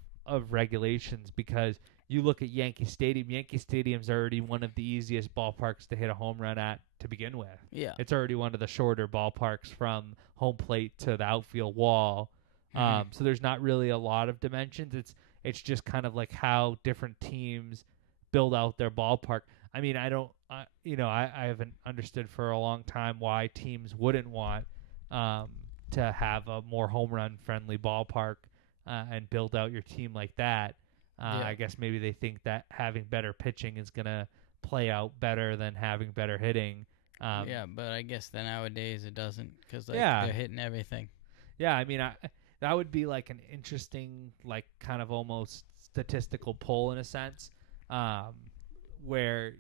regulations because you look at Yankee Stadium. Yankee Stadium's already one of the easiest ballparks to hit a home run at to begin with. Yeah. It's already one of the shorter ballparks from home plate to the outfield wall. So there's not really a lot of dimensions. It's just kind of like how different teams build out their ballpark. I mean, I don't, I haven't understood for a long time why teams wouldn't want to have a more home run friendly ballpark and build out your team like that. Yeah. I guess maybe they think that having better pitching is going to play out better than having better hitting. Yeah, but I guess that nowadays it doesn't because like Yeah. they're hitting everything. Yeah, I mean, that would be like an interesting, like kind of almost statistical poll in a sense, where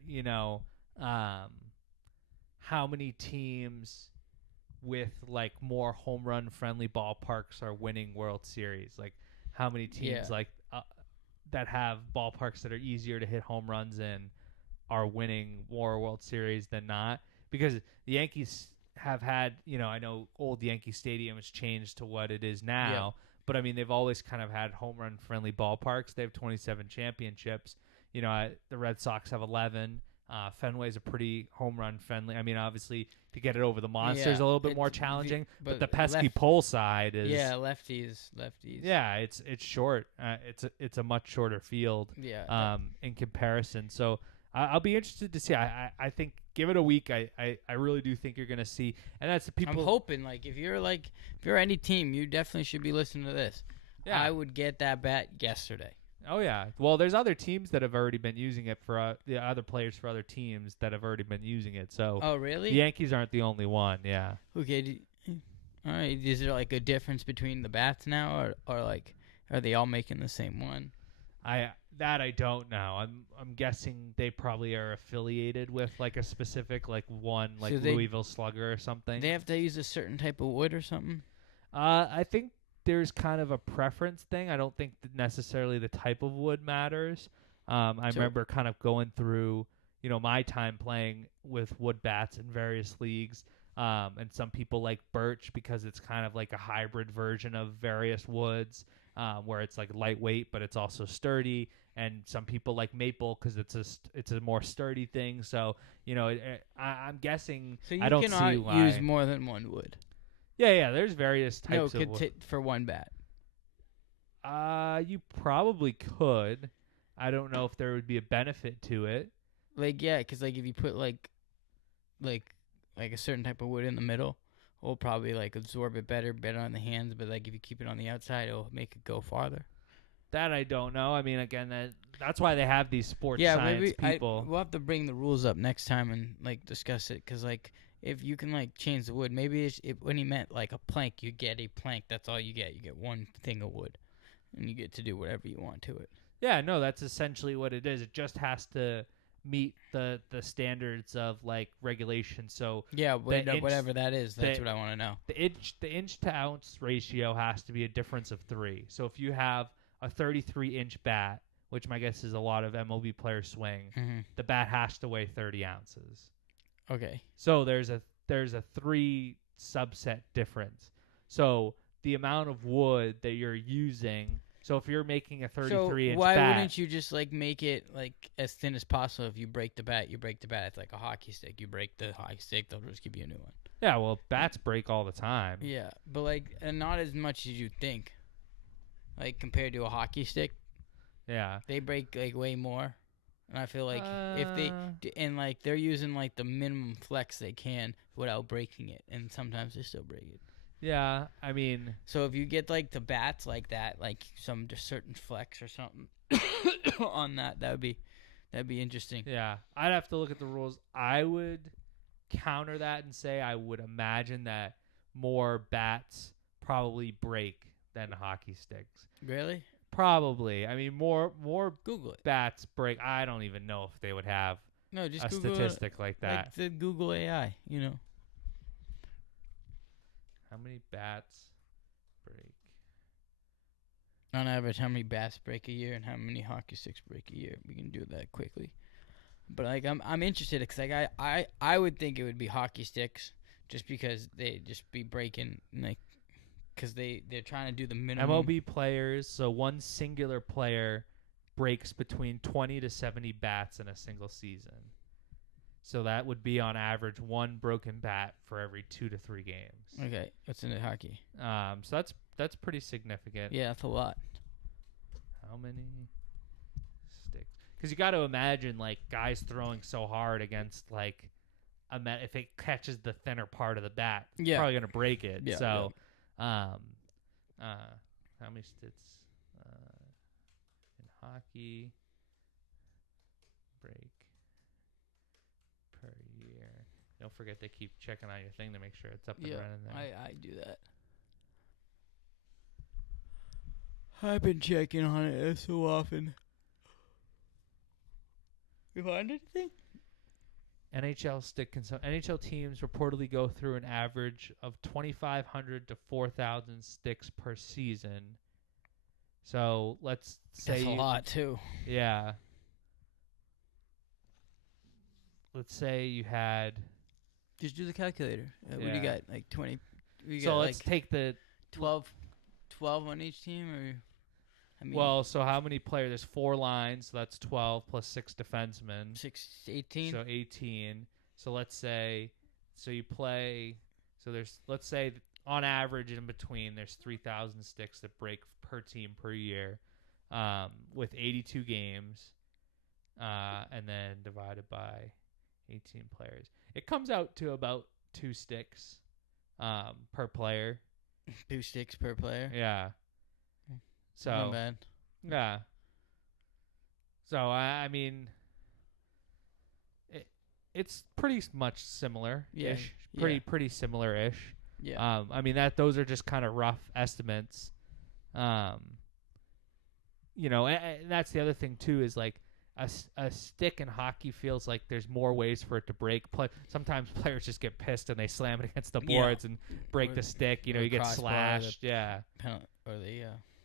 how many teams with like more home run friendly ballparks are winning World Series? Like, how many teams Yeah. like that have ballparks that are easier to hit home runs in are winning more World Series than not? Because the Yankees have had, I know old Yankee Stadium has changed to what it is now, but I mean they've always kind of had home run friendly ballparks. They have 27 championships. The Red Sox have 11. Fenway's a pretty home run friendly. I mean, obviously to get it over the monsters a little bit more challenging, but the pesky pole side is lefties. Yeah, it's short. It's a much shorter field. Yeah. In comparison. So I'll be interested to see. I think give it a week. I really do think you're gonna see, and that's the people. I'm hoping if you're any team, you definitely should be listening to this. Yeah. I would get that bat yesterday. Oh yeah. Well, there's other teams that have already been using it for the other players for other teams that have already been using it. So. Oh really? The Yankees aren't the only one. Yeah. Okay. All right. Is there like a difference between the bats now, or like are they all making the same one? I don't know. I'm guessing they probably are affiliated with like a specific like one like Louisville Slugger or something. They have to use a certain type of wood or something. I think there's kind of a preference thing. I don't think that necessarily the type of wood matters. I remember kind of going through, my time playing with wood bats in various leagues. And some people like birch because it's kind of like a hybrid version of various woods, where it's like lightweight but it's also sturdy. And some people like maple because it's a more sturdy thing. So I'm guessing. So you I don't cannot see why. use more than one wood. Yeah. There's various types of wood. For one bat. You probably could. I don't know if there would be a benefit to it. Because if you put like a certain type of wood in the middle, it'll probably like absorb it better on the hands. But like if you keep it on the outside, it'll make it go farther. That I don't know. I mean, again, that's why they have these sports science people. We'll have to bring the rules up next time and like discuss it. Because like if you can like change the wood, maybe when he meant like a plank, you get a plank. That's all you get. You get one thing of wood, and you get to do whatever you want to it. Yeah, no, that's essentially what it is. It just has to meet the standards of like regulation. So yeah, whatever that is, that's what I want to know. The inch to ounce ratio has to be a difference of 3. So if you have a 33-inch bat, which my guess is a lot of MLB players swing, the bat has to weigh 30 ounces. Okay. So there's a 3 subset difference. So the amount of wood that you're using. So if you're making a 33-inch bat, why wouldn't you just like make it like as thin as possible? If you break the bat, you break the bat. It's like a hockey stick. You break the hockey stick, they'll just give you a new one. Yeah, well, bats break all the time. Yeah, but like, and not as much as you think. Like compared to a hockey stick. Yeah. They break like way more, and I feel like if they and like they're using like the minimum flex they can without breaking it, and sometimes they still break it. Yeah, I mean. So if you get like the bats like that, like some certain flex or something on that'd be interesting. Yeah, I'd have to look at the rules. I would counter that and say I would imagine that more bats probably break than hockey sticks. Really? Probably. I mean, more Google it. Bats break. I don't even know if they would have No, just a Google statistic like that. like the Google AI. You know. How many bats break? On average, how many bats break a year and how many hockey sticks break a year? We can do that quickly. But like, I'm interested because like I would think it would be hockey sticks just because they just be breaking like because they're trying to do the minimum. MLB players, so one singular player breaks between 20 to 70 bats in a single season. So that would be on average one broken bat for every 2 to 3 games. Okay, what's in the hockey? So that's pretty significant. Yeah, that's a lot. How many sticks? Because you got to imagine like guys throwing so hard against like if it catches the thinner part of the bat, it's probably gonna break it. Yeah, so, how many sticks in hockey break per year? Don't forget to keep checking on your thing to make sure it's up and running there. I do that. I've been checking on it so often. You find anything? NHL teams reportedly go through an average of 2,500 to 4,000 sticks per season. So let's say that's a lot too. Yeah. Let's say you had. Just do the calculator. What do you got? Like 20. So let's take the 12 on each team, or I mean. Well, so how many players? There's 4 lines, so that's 12 plus 6 defensemen. 18. So 18. So let's say, you play. So let's say on average in between, there's 3,000 sticks that break per team per year, with 82 games, and then divided by 18 players. It comes out to about 2 sticks, per player. 2 sticks per player. Yeah. So not bad. Yeah. So I mean, it's pretty much similar. Yeah. Pretty similar ish. Yeah. I mean those are just kind of rough estimates. You know, and that's the other thing too is like a stick in hockey feels like there's more ways for it to break. Sometimes players just get pissed and they slam it against the boards and break the stick. You know, you get slashed. Yeah.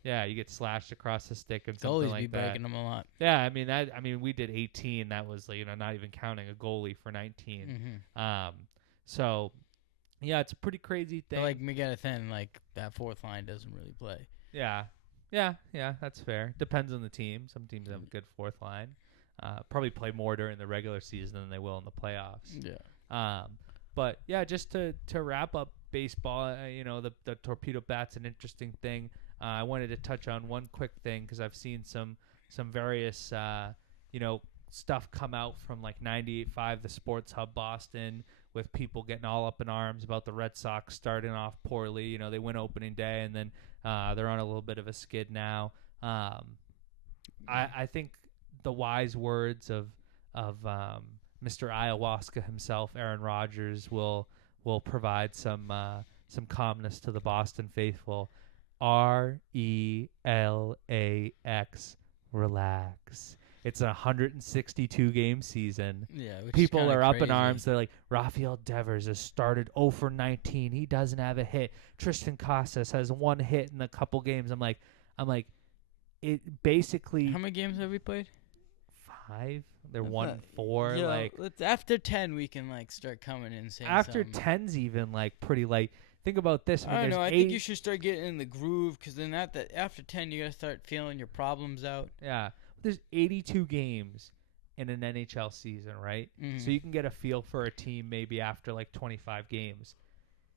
Yeah, you get slashed across the stick and something like that. Goalies be breaking them a lot. Yeah, I mean, we did 18. That was not even counting a goalie for 19. Mm-hmm. So, yeah, it's a pretty crazy thing. But like McGettathen, like that fourth line doesn't really play. Yeah, that's fair. Depends on the team. Some teams have a good fourth line. Probably play more during the regular season than they will in the playoffs. Yeah. But yeah, just to wrap up baseball, the torpedo bat's an interesting thing. I wanted to touch on one quick thing because I've seen some various stuff come out from like 98.5, the Sports Hub Boston, with people getting all up in arms about the Red Sox starting off poorly. You know, they win opening day and then they're on a little bit of a skid now. I think the wise words of Mr. Ayahuasca himself, Aaron Rodgers, will provide some calmness to the Boston faithful. RELAX, relax. It's a 162 game season. Yeah, people are up in arms. They're like, Rafael Devers has started 0 for 19. He doesn't have a hit. Tristan Casas has 1 hit in a couple games. I'm like, it basically. How many games have we played? 5. They're 1-4. Like after 10, we can like start coming in and saying after something. 10's even like pretty light. Think about this. I don't know. I think you should start getting in the groove because then after 10, you gotta start feeling your problems out. Yeah. There's 82 games in an NHL season, right? Mm-hmm. So you can get a feel for a team maybe after like 25 games.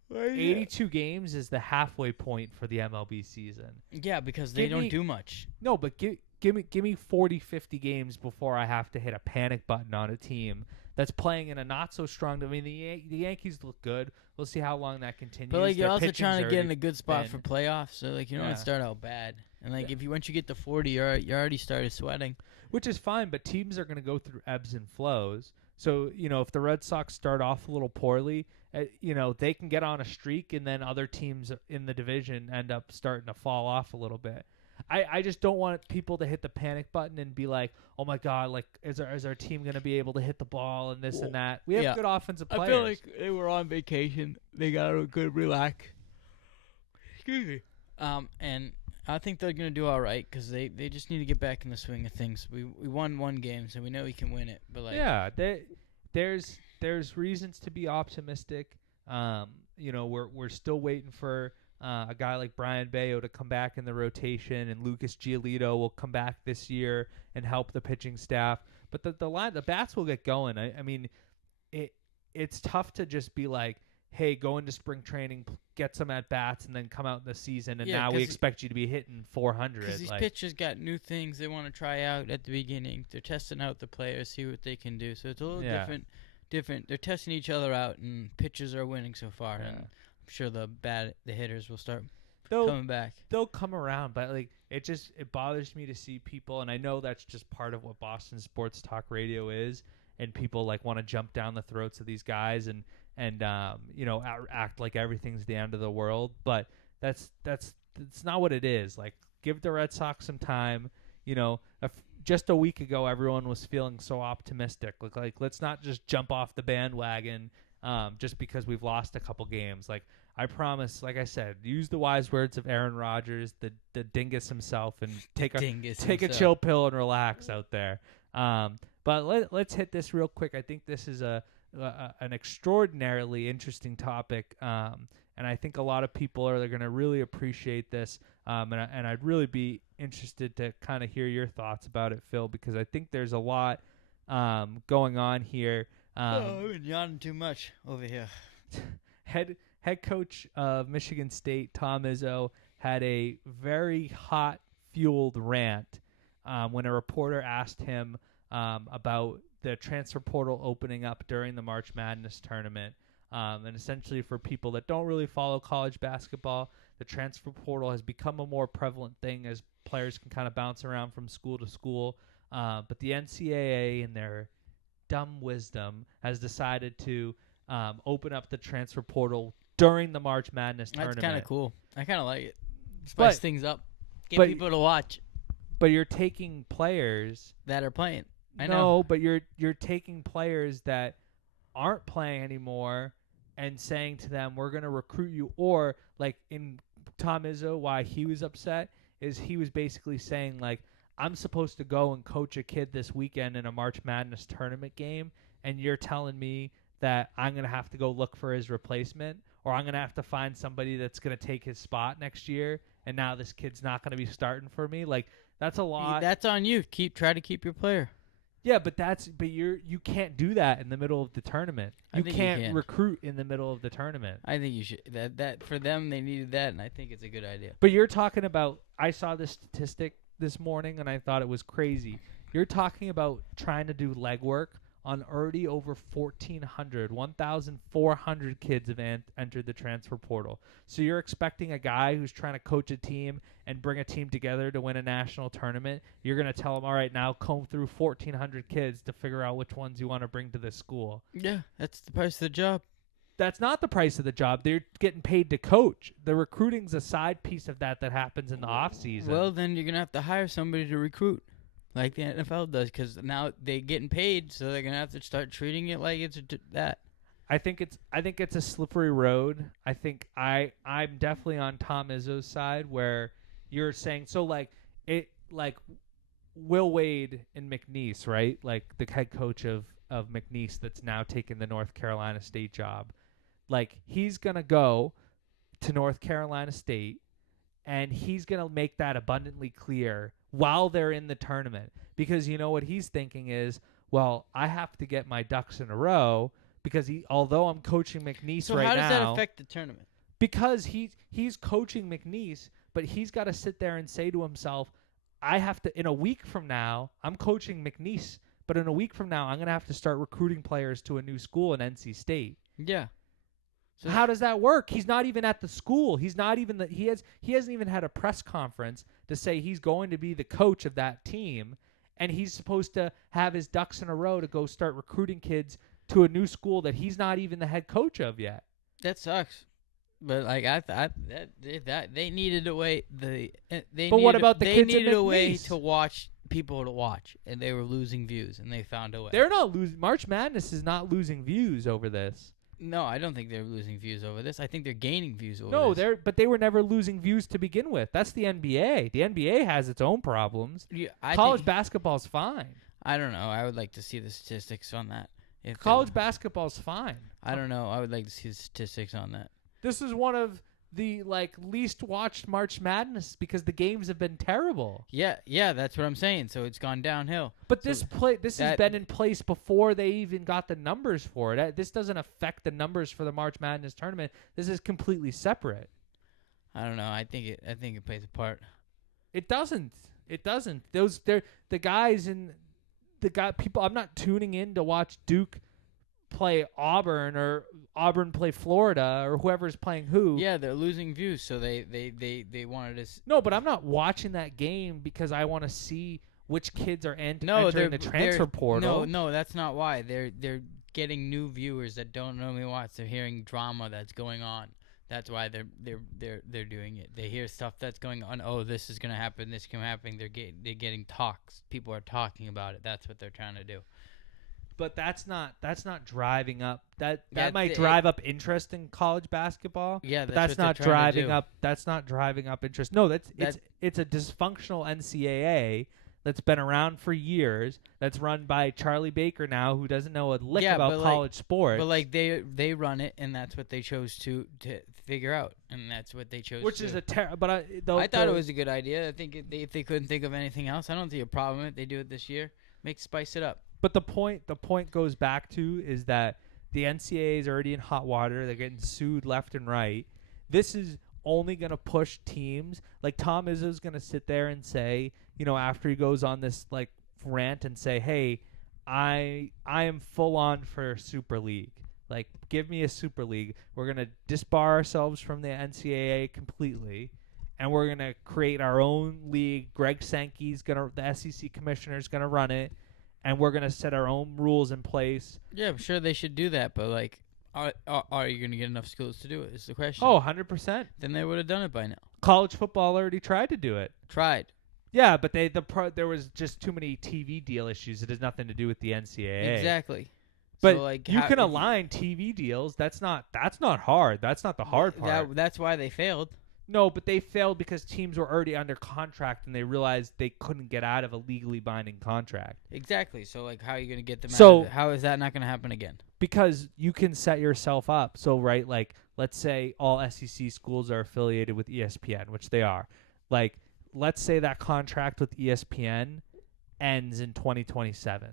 Well, yeah. 82 games is the halfway point for the MLB season. Yeah, because they don't do much. No, but give me 40, 50 games before I have to hit a panic button on a team that's playing in a not so strong. I mean, the Yankees look good. We'll see how long that continues. But like you're Their also trying to get in a good spot thin. for playoffs, so like you don't want to start out bad. And like if once you get to 40, you already started sweating, which is fine. But teams are going to go through ebbs and flows. So if the Red Sox start off a little poorly, they can get on a streak, and then other teams in the division end up starting to fall off a little bit. I just don't want people to hit the panic button and be like, oh my God, like is our team gonna be able to hit the ball and this and that? We have good offensive players. I feel like they were on vacation. They got a good relax. Excuse me. And I think they're gonna do all right because they just need to get back in the swing of things. We won one game, so we know we can win it. But like, yeah, there's reasons to be optimistic. We're still waiting for a guy like Brian Bayo to come back in the rotation, and Lucas Giolito will come back this year and help the pitching staff. But the bats will get going. I mean, it's tough to just be like, hey, go into spring training, get some at bats, and then come out in the season, and now we expect you to be hitting 400. Because these pitchers got new things they want to try out at the beginning. They're testing out the players, see what they can do. So it's a little different. They're testing each other out, and pitchers are winning so far. And I'm sure the hitters will start coming back. They'll come around, but like it bothers me to see people, and I know that's just part of what Boston Sports Talk Radio is, and people like want to jump down the throats of these guys and act like everything's the end of the world, but that's not what it is. Like, give the Red Sox some time. Just a week ago, everyone was feeling so optimistic. Like let's not just jump off the bandwagon just because we've lost a couple games. Like, I promise, like I said, use the wise words of Aaron Rodgers, the dingus himself, and take a chill pill and relax out there. But let's hit this real quick. I think this is an extraordinarily interesting topic, and I think a lot of people are going to really appreciate this, and I'd really be interested to kind of hear your thoughts about it, Phil, because I think there's a lot going on here. I've been yawning too much over here. Head coach of Michigan State, Tom Izzo, had a very hot-fueled rant when a reporter asked him about the transfer portal opening up during the March Madness tournament. And essentially, for people that don't really follow college basketball, the transfer portal has become a more prevalent thing as players can kind of bounce around from school to school. But the NCAA, in their dumb wisdom, has decided to open up the transfer portal during the March Madness tournament. That's kind of cool. I kind of like it. Spice things up. Get people to watch. But you're taking players that are playing. I know. No, but you're taking players that aren't playing anymore and saying to them, we're going to recruit you. Or, like, in Tom Izzo, why he was upset is he was basically saying, like, I'm supposed to go and coach a kid this weekend in a March Madness tournament game, and you're telling me that I'm going to have to go look for his replacement, or I'm going to have to find somebody that's going to take his spot next year, and now this kid's not going to be starting for me. Like, that's a lot. That's on you. Try to keep your player. Yeah, but you can't do that in the middle of the tournament. You can't recruit in the middle of the tournament. I think you should. That for them, they needed that, and I think it's a good idea. But you're talking about. I saw this statistic this morning, and I thought it was crazy. You're talking about trying to do legwork on already over 1,400 kids have entered the transfer portal. So you're expecting a guy who's trying to coach a team and bring a team together to win a national tournament. You're going to tell him, all right, now comb through 1,400 kids to figure out which ones you want to bring to this school. Yeah, that's the price of the job. That's not the price of the job. They're getting paid to coach. The recruiting's a side piece of that happens in the off season. Well, then you're going to have to hire somebody to recruit. Like the NFL does, because now they're getting paid, so they're gonna have to start treating it like it's that. I think it's a slippery road. I think I'm definitely on Tom Izzo's side, where you're saying Will Wade and McNeese, right? Like the head coach of McNeese that's now taking the North Carolina State job. Like, he's gonna go to North Carolina State, and he's gonna make that abundantly clear while they're in the tournament, because you know what he's thinking is, well, I have to get my ducks in a row, because although I'm coaching McNeese right now. So how does that affect the tournament? Because he's coaching McNeese, but he's got to sit there and say to himself, I have to, in a week from now, I'm coaching McNeese, but in a week from now, I'm going to have to start recruiting players to a new school in NC State. Yeah. So how does that work? He's not even at the school. He's not even he hasn't even had a press conference to say he's going to be the coach of that team, and he's supposed to have his ducks in a row to go start recruiting kids to a new school that he's not even the head coach of yet. That sucks. But like that they needed a way But what about the kids in needed a way McNeese? to watch people to watch, and they were losing views, and they found a way. They're not losing. March Madness is not losing views over this. No, I don't think they're losing views over this. I think they're gaining views over No, this. they were never losing views to begin with. That's the NBA. The NBA has its own problems. Yeah, College basketball's fine. I don't know. I would like to see the statistics on that. College basketball's fine. I don't know. I would like to see the statistics on that. This is one of the least watched March Madness because the games have been terrible. Yeah, that's what I'm saying. So it's gone downhill. But this has been in place before they even got the numbers for it. This doesn't affect the numbers for the March Madness tournament. This is completely separate. I don't know. I think it plays a part. It doesn't. The guys in people. I'm not tuning in to watch Duke play Auburn or Auburn play Florida or whoever's playing who. Yeah, they're losing views, so they wanted to. No, but I'm not watching that game because I want to see which kids are entering the transfer portal. No, that's not why. They're getting new viewers that don't normally watch. They're hearing drama that's going on. That's why they're doing it. They hear stuff that's going on. Oh, this is gonna happen. This can happen. They're getting talks. People are talking about it. That's what they're trying to do. But that's not driving up that might drive up interest in college basketball. Yeah, but that's not driving up. That's not driving up interest. No, it's a dysfunctional NCAA that's been around for years. That's run by Charlie Baker now, who doesn't know a lick about college sports. But like they run it, and that's what they chose to figure out, and that's what they chose. Which is a But I thought it was a good idea. I think if they couldn't think of anything else, I don't see a problem with it. They do it this year. Spice it up. But the point goes back to is that the NCAA is already in hot water. They're getting sued left and right. This is only going to push teams. Like Tom Izzo's going to sit there and say, after he goes on this rant and say, "Hey, I am full on for Super League. Like, give me a Super League. We're going to disbar ourselves from the NCAA completely, and we're going to create our own league. Greg Sankey's the SEC commissioner's going to run it. And we're going to set our own rules in place." Yeah, I'm sure they should do that, but are you going to get enough schools to do it is the question. Oh, 100%. Then they would have done it by now. College football already tried to do it. Tried. Yeah, but there was just too many TV deal issues. It has nothing to do with the NCAA. Exactly. But so, you can align TV deals. That's not hard. That's not the hard part. That's why they failed. No, but they failed because teams were already under contract and they realized they couldn't get out of a legally binding contract. Exactly. So, how are you going to get them out of it? How is that not going to happen again? Because you can set yourself up. So, right, let's say all SEC schools are affiliated with ESPN, which they are. Let's say that contract with ESPN ends in 2027.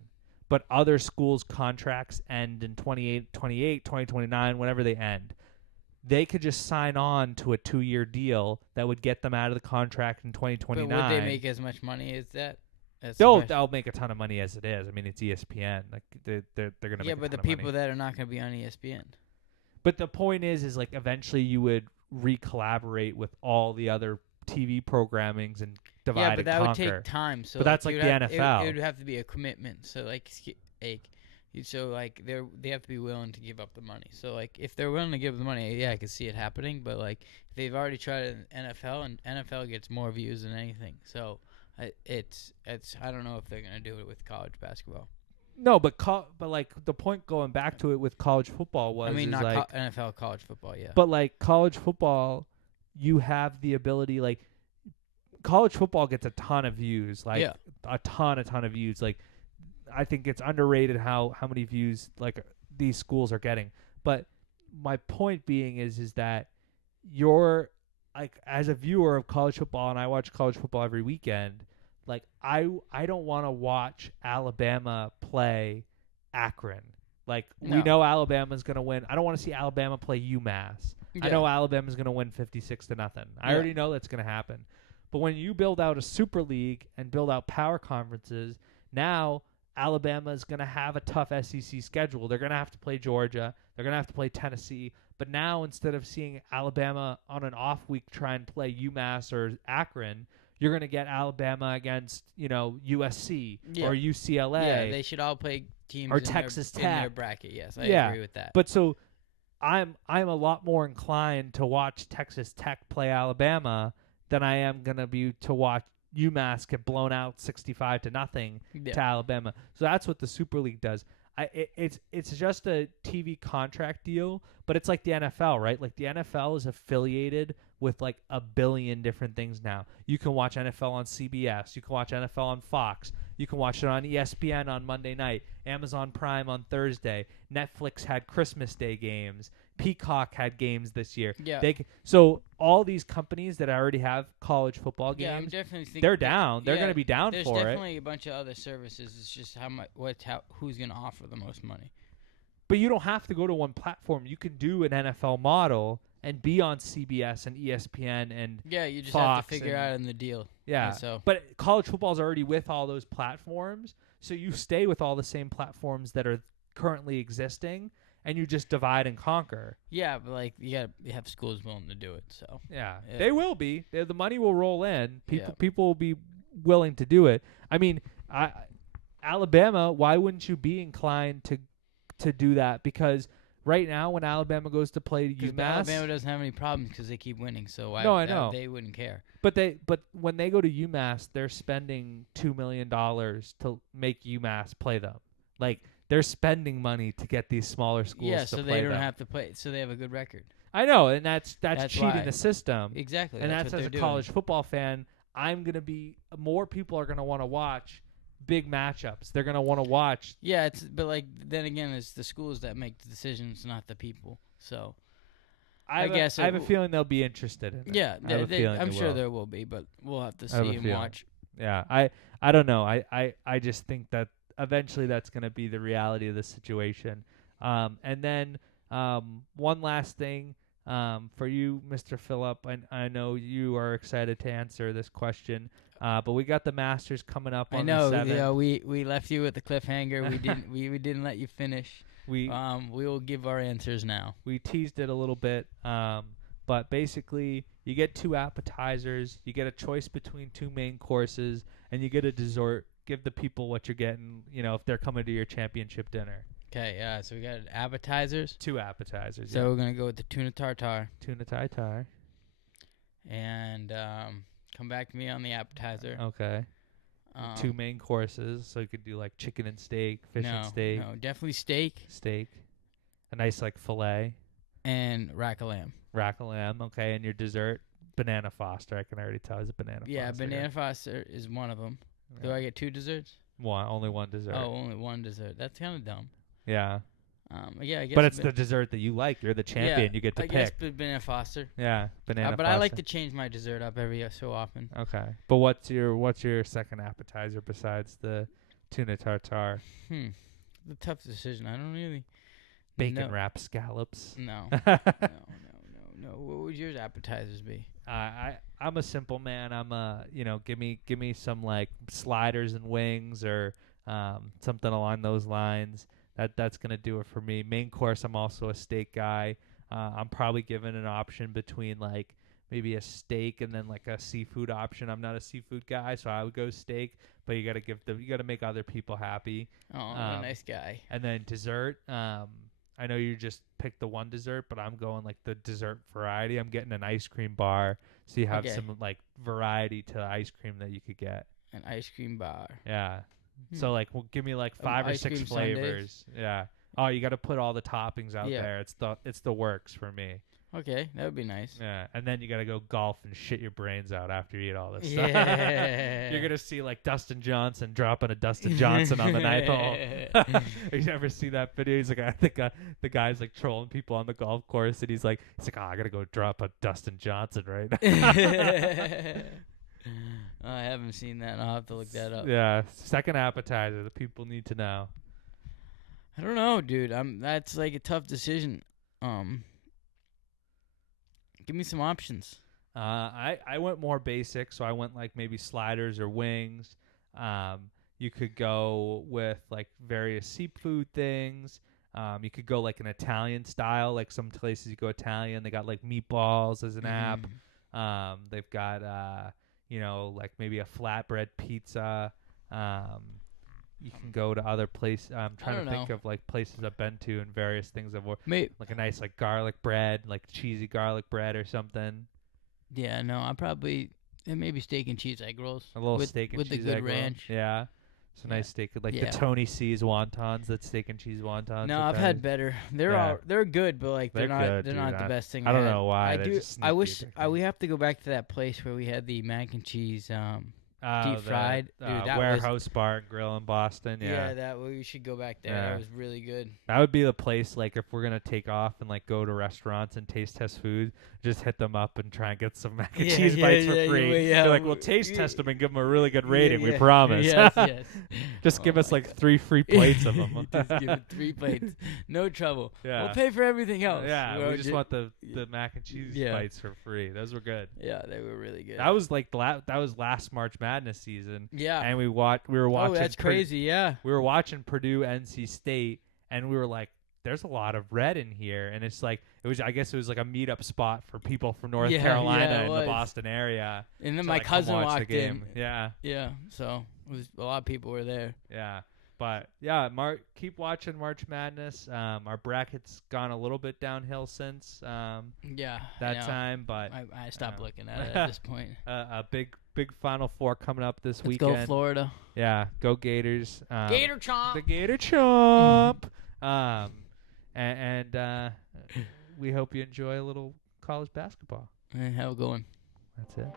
But other schools' contracts end in 2028, 2029, whenever they end. They could just sign on to a 2-year deal that would get them out of the contract in 2029. But would they make as much money as that? They'll make a ton of money as it is. I mean, it's ESPN. They're going to make a ton of money. Yeah, but the people that are not going to be on ESPN. But the point is eventually you would re-collaborate with all the other TV programmings and divide and conquer. Yeah, but that would take time. So but that's the NFL. It would have to be a commitment. So they have to be willing to give up the money. So if they're willing to give the money, yeah, I could see it happening. But if they've already tried it in NFL, and NFL gets more views than anything, so it's I don't know if they're gonna do it with college basketball. No, but the point going back to it with college football was not NFL, college football, yeah. But college football, you have the ability college football gets a ton of views, a ton of views, I think it's underrated how many views these schools are getting. But my point being is that you're as a viewer of college football, and I watch college football every weekend, I don't want to watch Alabama play Akron. We know Alabama's going to win. I don't want to see Alabama play UMass. Yeah. I know Alabama's going to win 56-0. I already know that's going to happen. But when you build out a super league and build out power conferences, now Alabama is going to have a tough SEC schedule. They're going to have to play Georgia. They're going to have to play Tennessee. But now, instead of seeing Alabama on an off week try and play UMass or Akron, you're going to get Alabama against, USC or UCLA. Yeah, they should all play teams or Texas Tech in their bracket. Yes, I agree with that. But so I'm a lot more inclined to watch Texas Tech play Alabama than I am gonna be to watch UMass get blown out 65-0 Yeah. to Alabama. So that's what the Super League does. It's just a TV contract deal, but it's like the NFL, right? Like the NFL is affiliated with like a billion different things now. You can watch NFL on CBS, you can watch NFL on Fox, you can watch it on ESPN on Monday night, Amazon Prime on Thursday. Netflix had Christmas Day games. Peacock had games this year. Yeah. So all these companies that already have college football games, Yeah, I'm definitely thinking they're down. They're going to be down there's for it. There's definitely a bunch of other services. It's just who's going to offer the most money. But you don't have to go to one platform. You can do an NFL model and be on CBS and ESPN and Yeah, you just Fox have to figure out in the deal. yeah. So, but college football's already with all those platforms, so you stay with all the same platforms that are currently existing, and you just divide and conquer. yeah, but like you have schools willing to do it. So Yeah, Yeah. they will be. The money will roll in. Yeah. People will be willing to do it. I mean, Alabama. Why wouldn't you be inclined to do that? Because right now, when Alabama goes to play UMass, Alabama doesn't have any problems because they keep winning. So No, I know. they wouldn't care. but when they go to UMass, they're spending $2 million to make UMass play them. Like they're spending money to get these smaller schools Yeah, to so play they don't them. have to play. So they have a good record. I know, and that's cheating why. the system. Exactly. And that's that's what as a they're college doing. football fan, I'm gonna be more people are gonna want to watch big matchups. They're gonna want to watch. Yeah, but like then again, it's the schools that make the decisions, not the people. So I guess I have a feeling they'll be interested in it. yeah, I have a feeling I'm they sure will. there will be, but we'll have to I have see a and feeling. watch. Yeah, I don't know. I just think that eventually that's going to be the reality of the situation. And then one last thing for you, Mr. Phillip. I know you are excited to answer this question, but we got the Masters coming up on I know. the 7th. Yeah, we left you with the cliffhanger. We didn't we didn't let you finish. We will give our answers now. we teased it a little bit, but basically you get 2 appetizers, you get a choice between 2 main courses, and you get a dessert. Give the people what you're getting, if they're coming to your championship dinner. Okay, so we got appetizers. 2 appetizers. So we're gonna go with the tuna tartare, tuna tartare. and come back to me on the appetizer. Okay. 2 main courses, so you could do like chicken and steak, fish and steak, No, definitely steak a nice like fillet, and rack of lamb. rack of lamb. Okay, and your dessert, banana foster. I can already tell it's a banana. Yeah, foster. banana foster is one of them. Do I get 2 desserts? only one dessert? Oh, only one dessert. That's kind of dumb. Yeah. Yeah, I guess. But it's the dessert that you like. You're the champion. Yeah, You get to I pick. guess banana foster. Yeah, banana. But I like foster. to change my dessert up every so often. Okay, but what's your second appetizer besides the tuna tartare? The tough decision. I don't really. Bacon wrapped scallops. No. No. What would yours appetizers be? I'm a simple man. I'm give me some like sliders and wings or something along those lines. That's gonna do it for me. Main course, I'm also a steak guy. I'm probably given an option between like maybe a steak and then like a seafood option. I'm not a seafood guy, so I would go steak. But you gotta make other people happy. Oh, I'm a nice guy. And then dessert. I know you just picked the one dessert, but I'm going like the dessert variety. I'm getting an ice cream bar, so you have some like variety to the ice cream that you could get. An ice cream bar. Yeah. So like, give me like 5 or 6 flavors. Sundaes. Yeah. Oh, you got to put all the toppings out there. It's the works for me. Okay, that would be nice. Yeah. And then you got to go golf and shit your brains out after you eat all this stuff. Yeah. You're gonna see like Dustin Johnson dropping a Dustin Johnson on the 9th hole. You ever see that video? He's like, I think the guy's like trolling people on the golf course, and he's like, oh, I gotta go drop a Dustin Johnson right now. I haven't seen that. I'll have to look that up. Yeah, second appetizer. The people need to know. I don't know, dude. That's like a tough decision. Give me some options. I went more basic, so I went like maybe sliders or wings. You could go with like various seafood things. You could go like an Italian style, like some places you go Italian. They got like meatballs as an app. They've got like maybe a flatbread pizza. you can go to other places. I'm trying to don't think know. of like places I've been to and various things I've worked. Maybe. Like a nice like garlic bread, like cheesy garlic bread or something. Yeah, no, I probably maybe steak and cheese egg rolls. A little with, steak and with cheese the good egg roll. ranch. Yeah. It's a Yeah. nice steak, like Yeah. the Tony C's wontons, that steak and cheese wontons. No, that I've guys- had better. They're good, but like They're good, they're dude. not the best thing. I don't had. know why. I They're do. just I sneaky wish addicting. we have to go back to that place where we had the mac and cheese deep The, fried. Dude, that was warehouse bar and grill in Boston. Yeah. that we should go back there. Yeah. That was really good. That would be the place, like, if we're going to take off and, like, go to restaurants and taste test food, just hit them up and try and get some mac and cheese bites for free. Yeah, You're like, we'll taste test them and give them a really good rating, we promise. Yes. Just give Oh us, my like, 3 free plates of them. Just give it 3 plates. No trouble. Yeah. We'll pay for everything else. Yeah, We'll we just want the mac and cheese Yeah. bites for free. Those were good. Yeah, they were really good. That was, like, that was last March Madness season. Yeah. And we were watching. Oh, that's crazy. Yeah. We were watching Purdue NC State, and we were like, "There's a lot of red in here," and it's like I guess it was like a meetup spot for people from North Carolina it and the was. Boston area. And then to, my like, come cousin watch the walked game. in. Yeah, Yeah. So it was a lot of people were there. yeah. But yeah, keep watching March Madness. Our bracket's gone a little bit downhill since Yeah. that time, but I stopped looking at it at this point. a big Final Four coming up this Let's weekend. go Florida. Yeah, go Gators. Gator chomp. The Gator Chomp. And we hope you enjoy a little college basketball. Hey, how it going? That's it.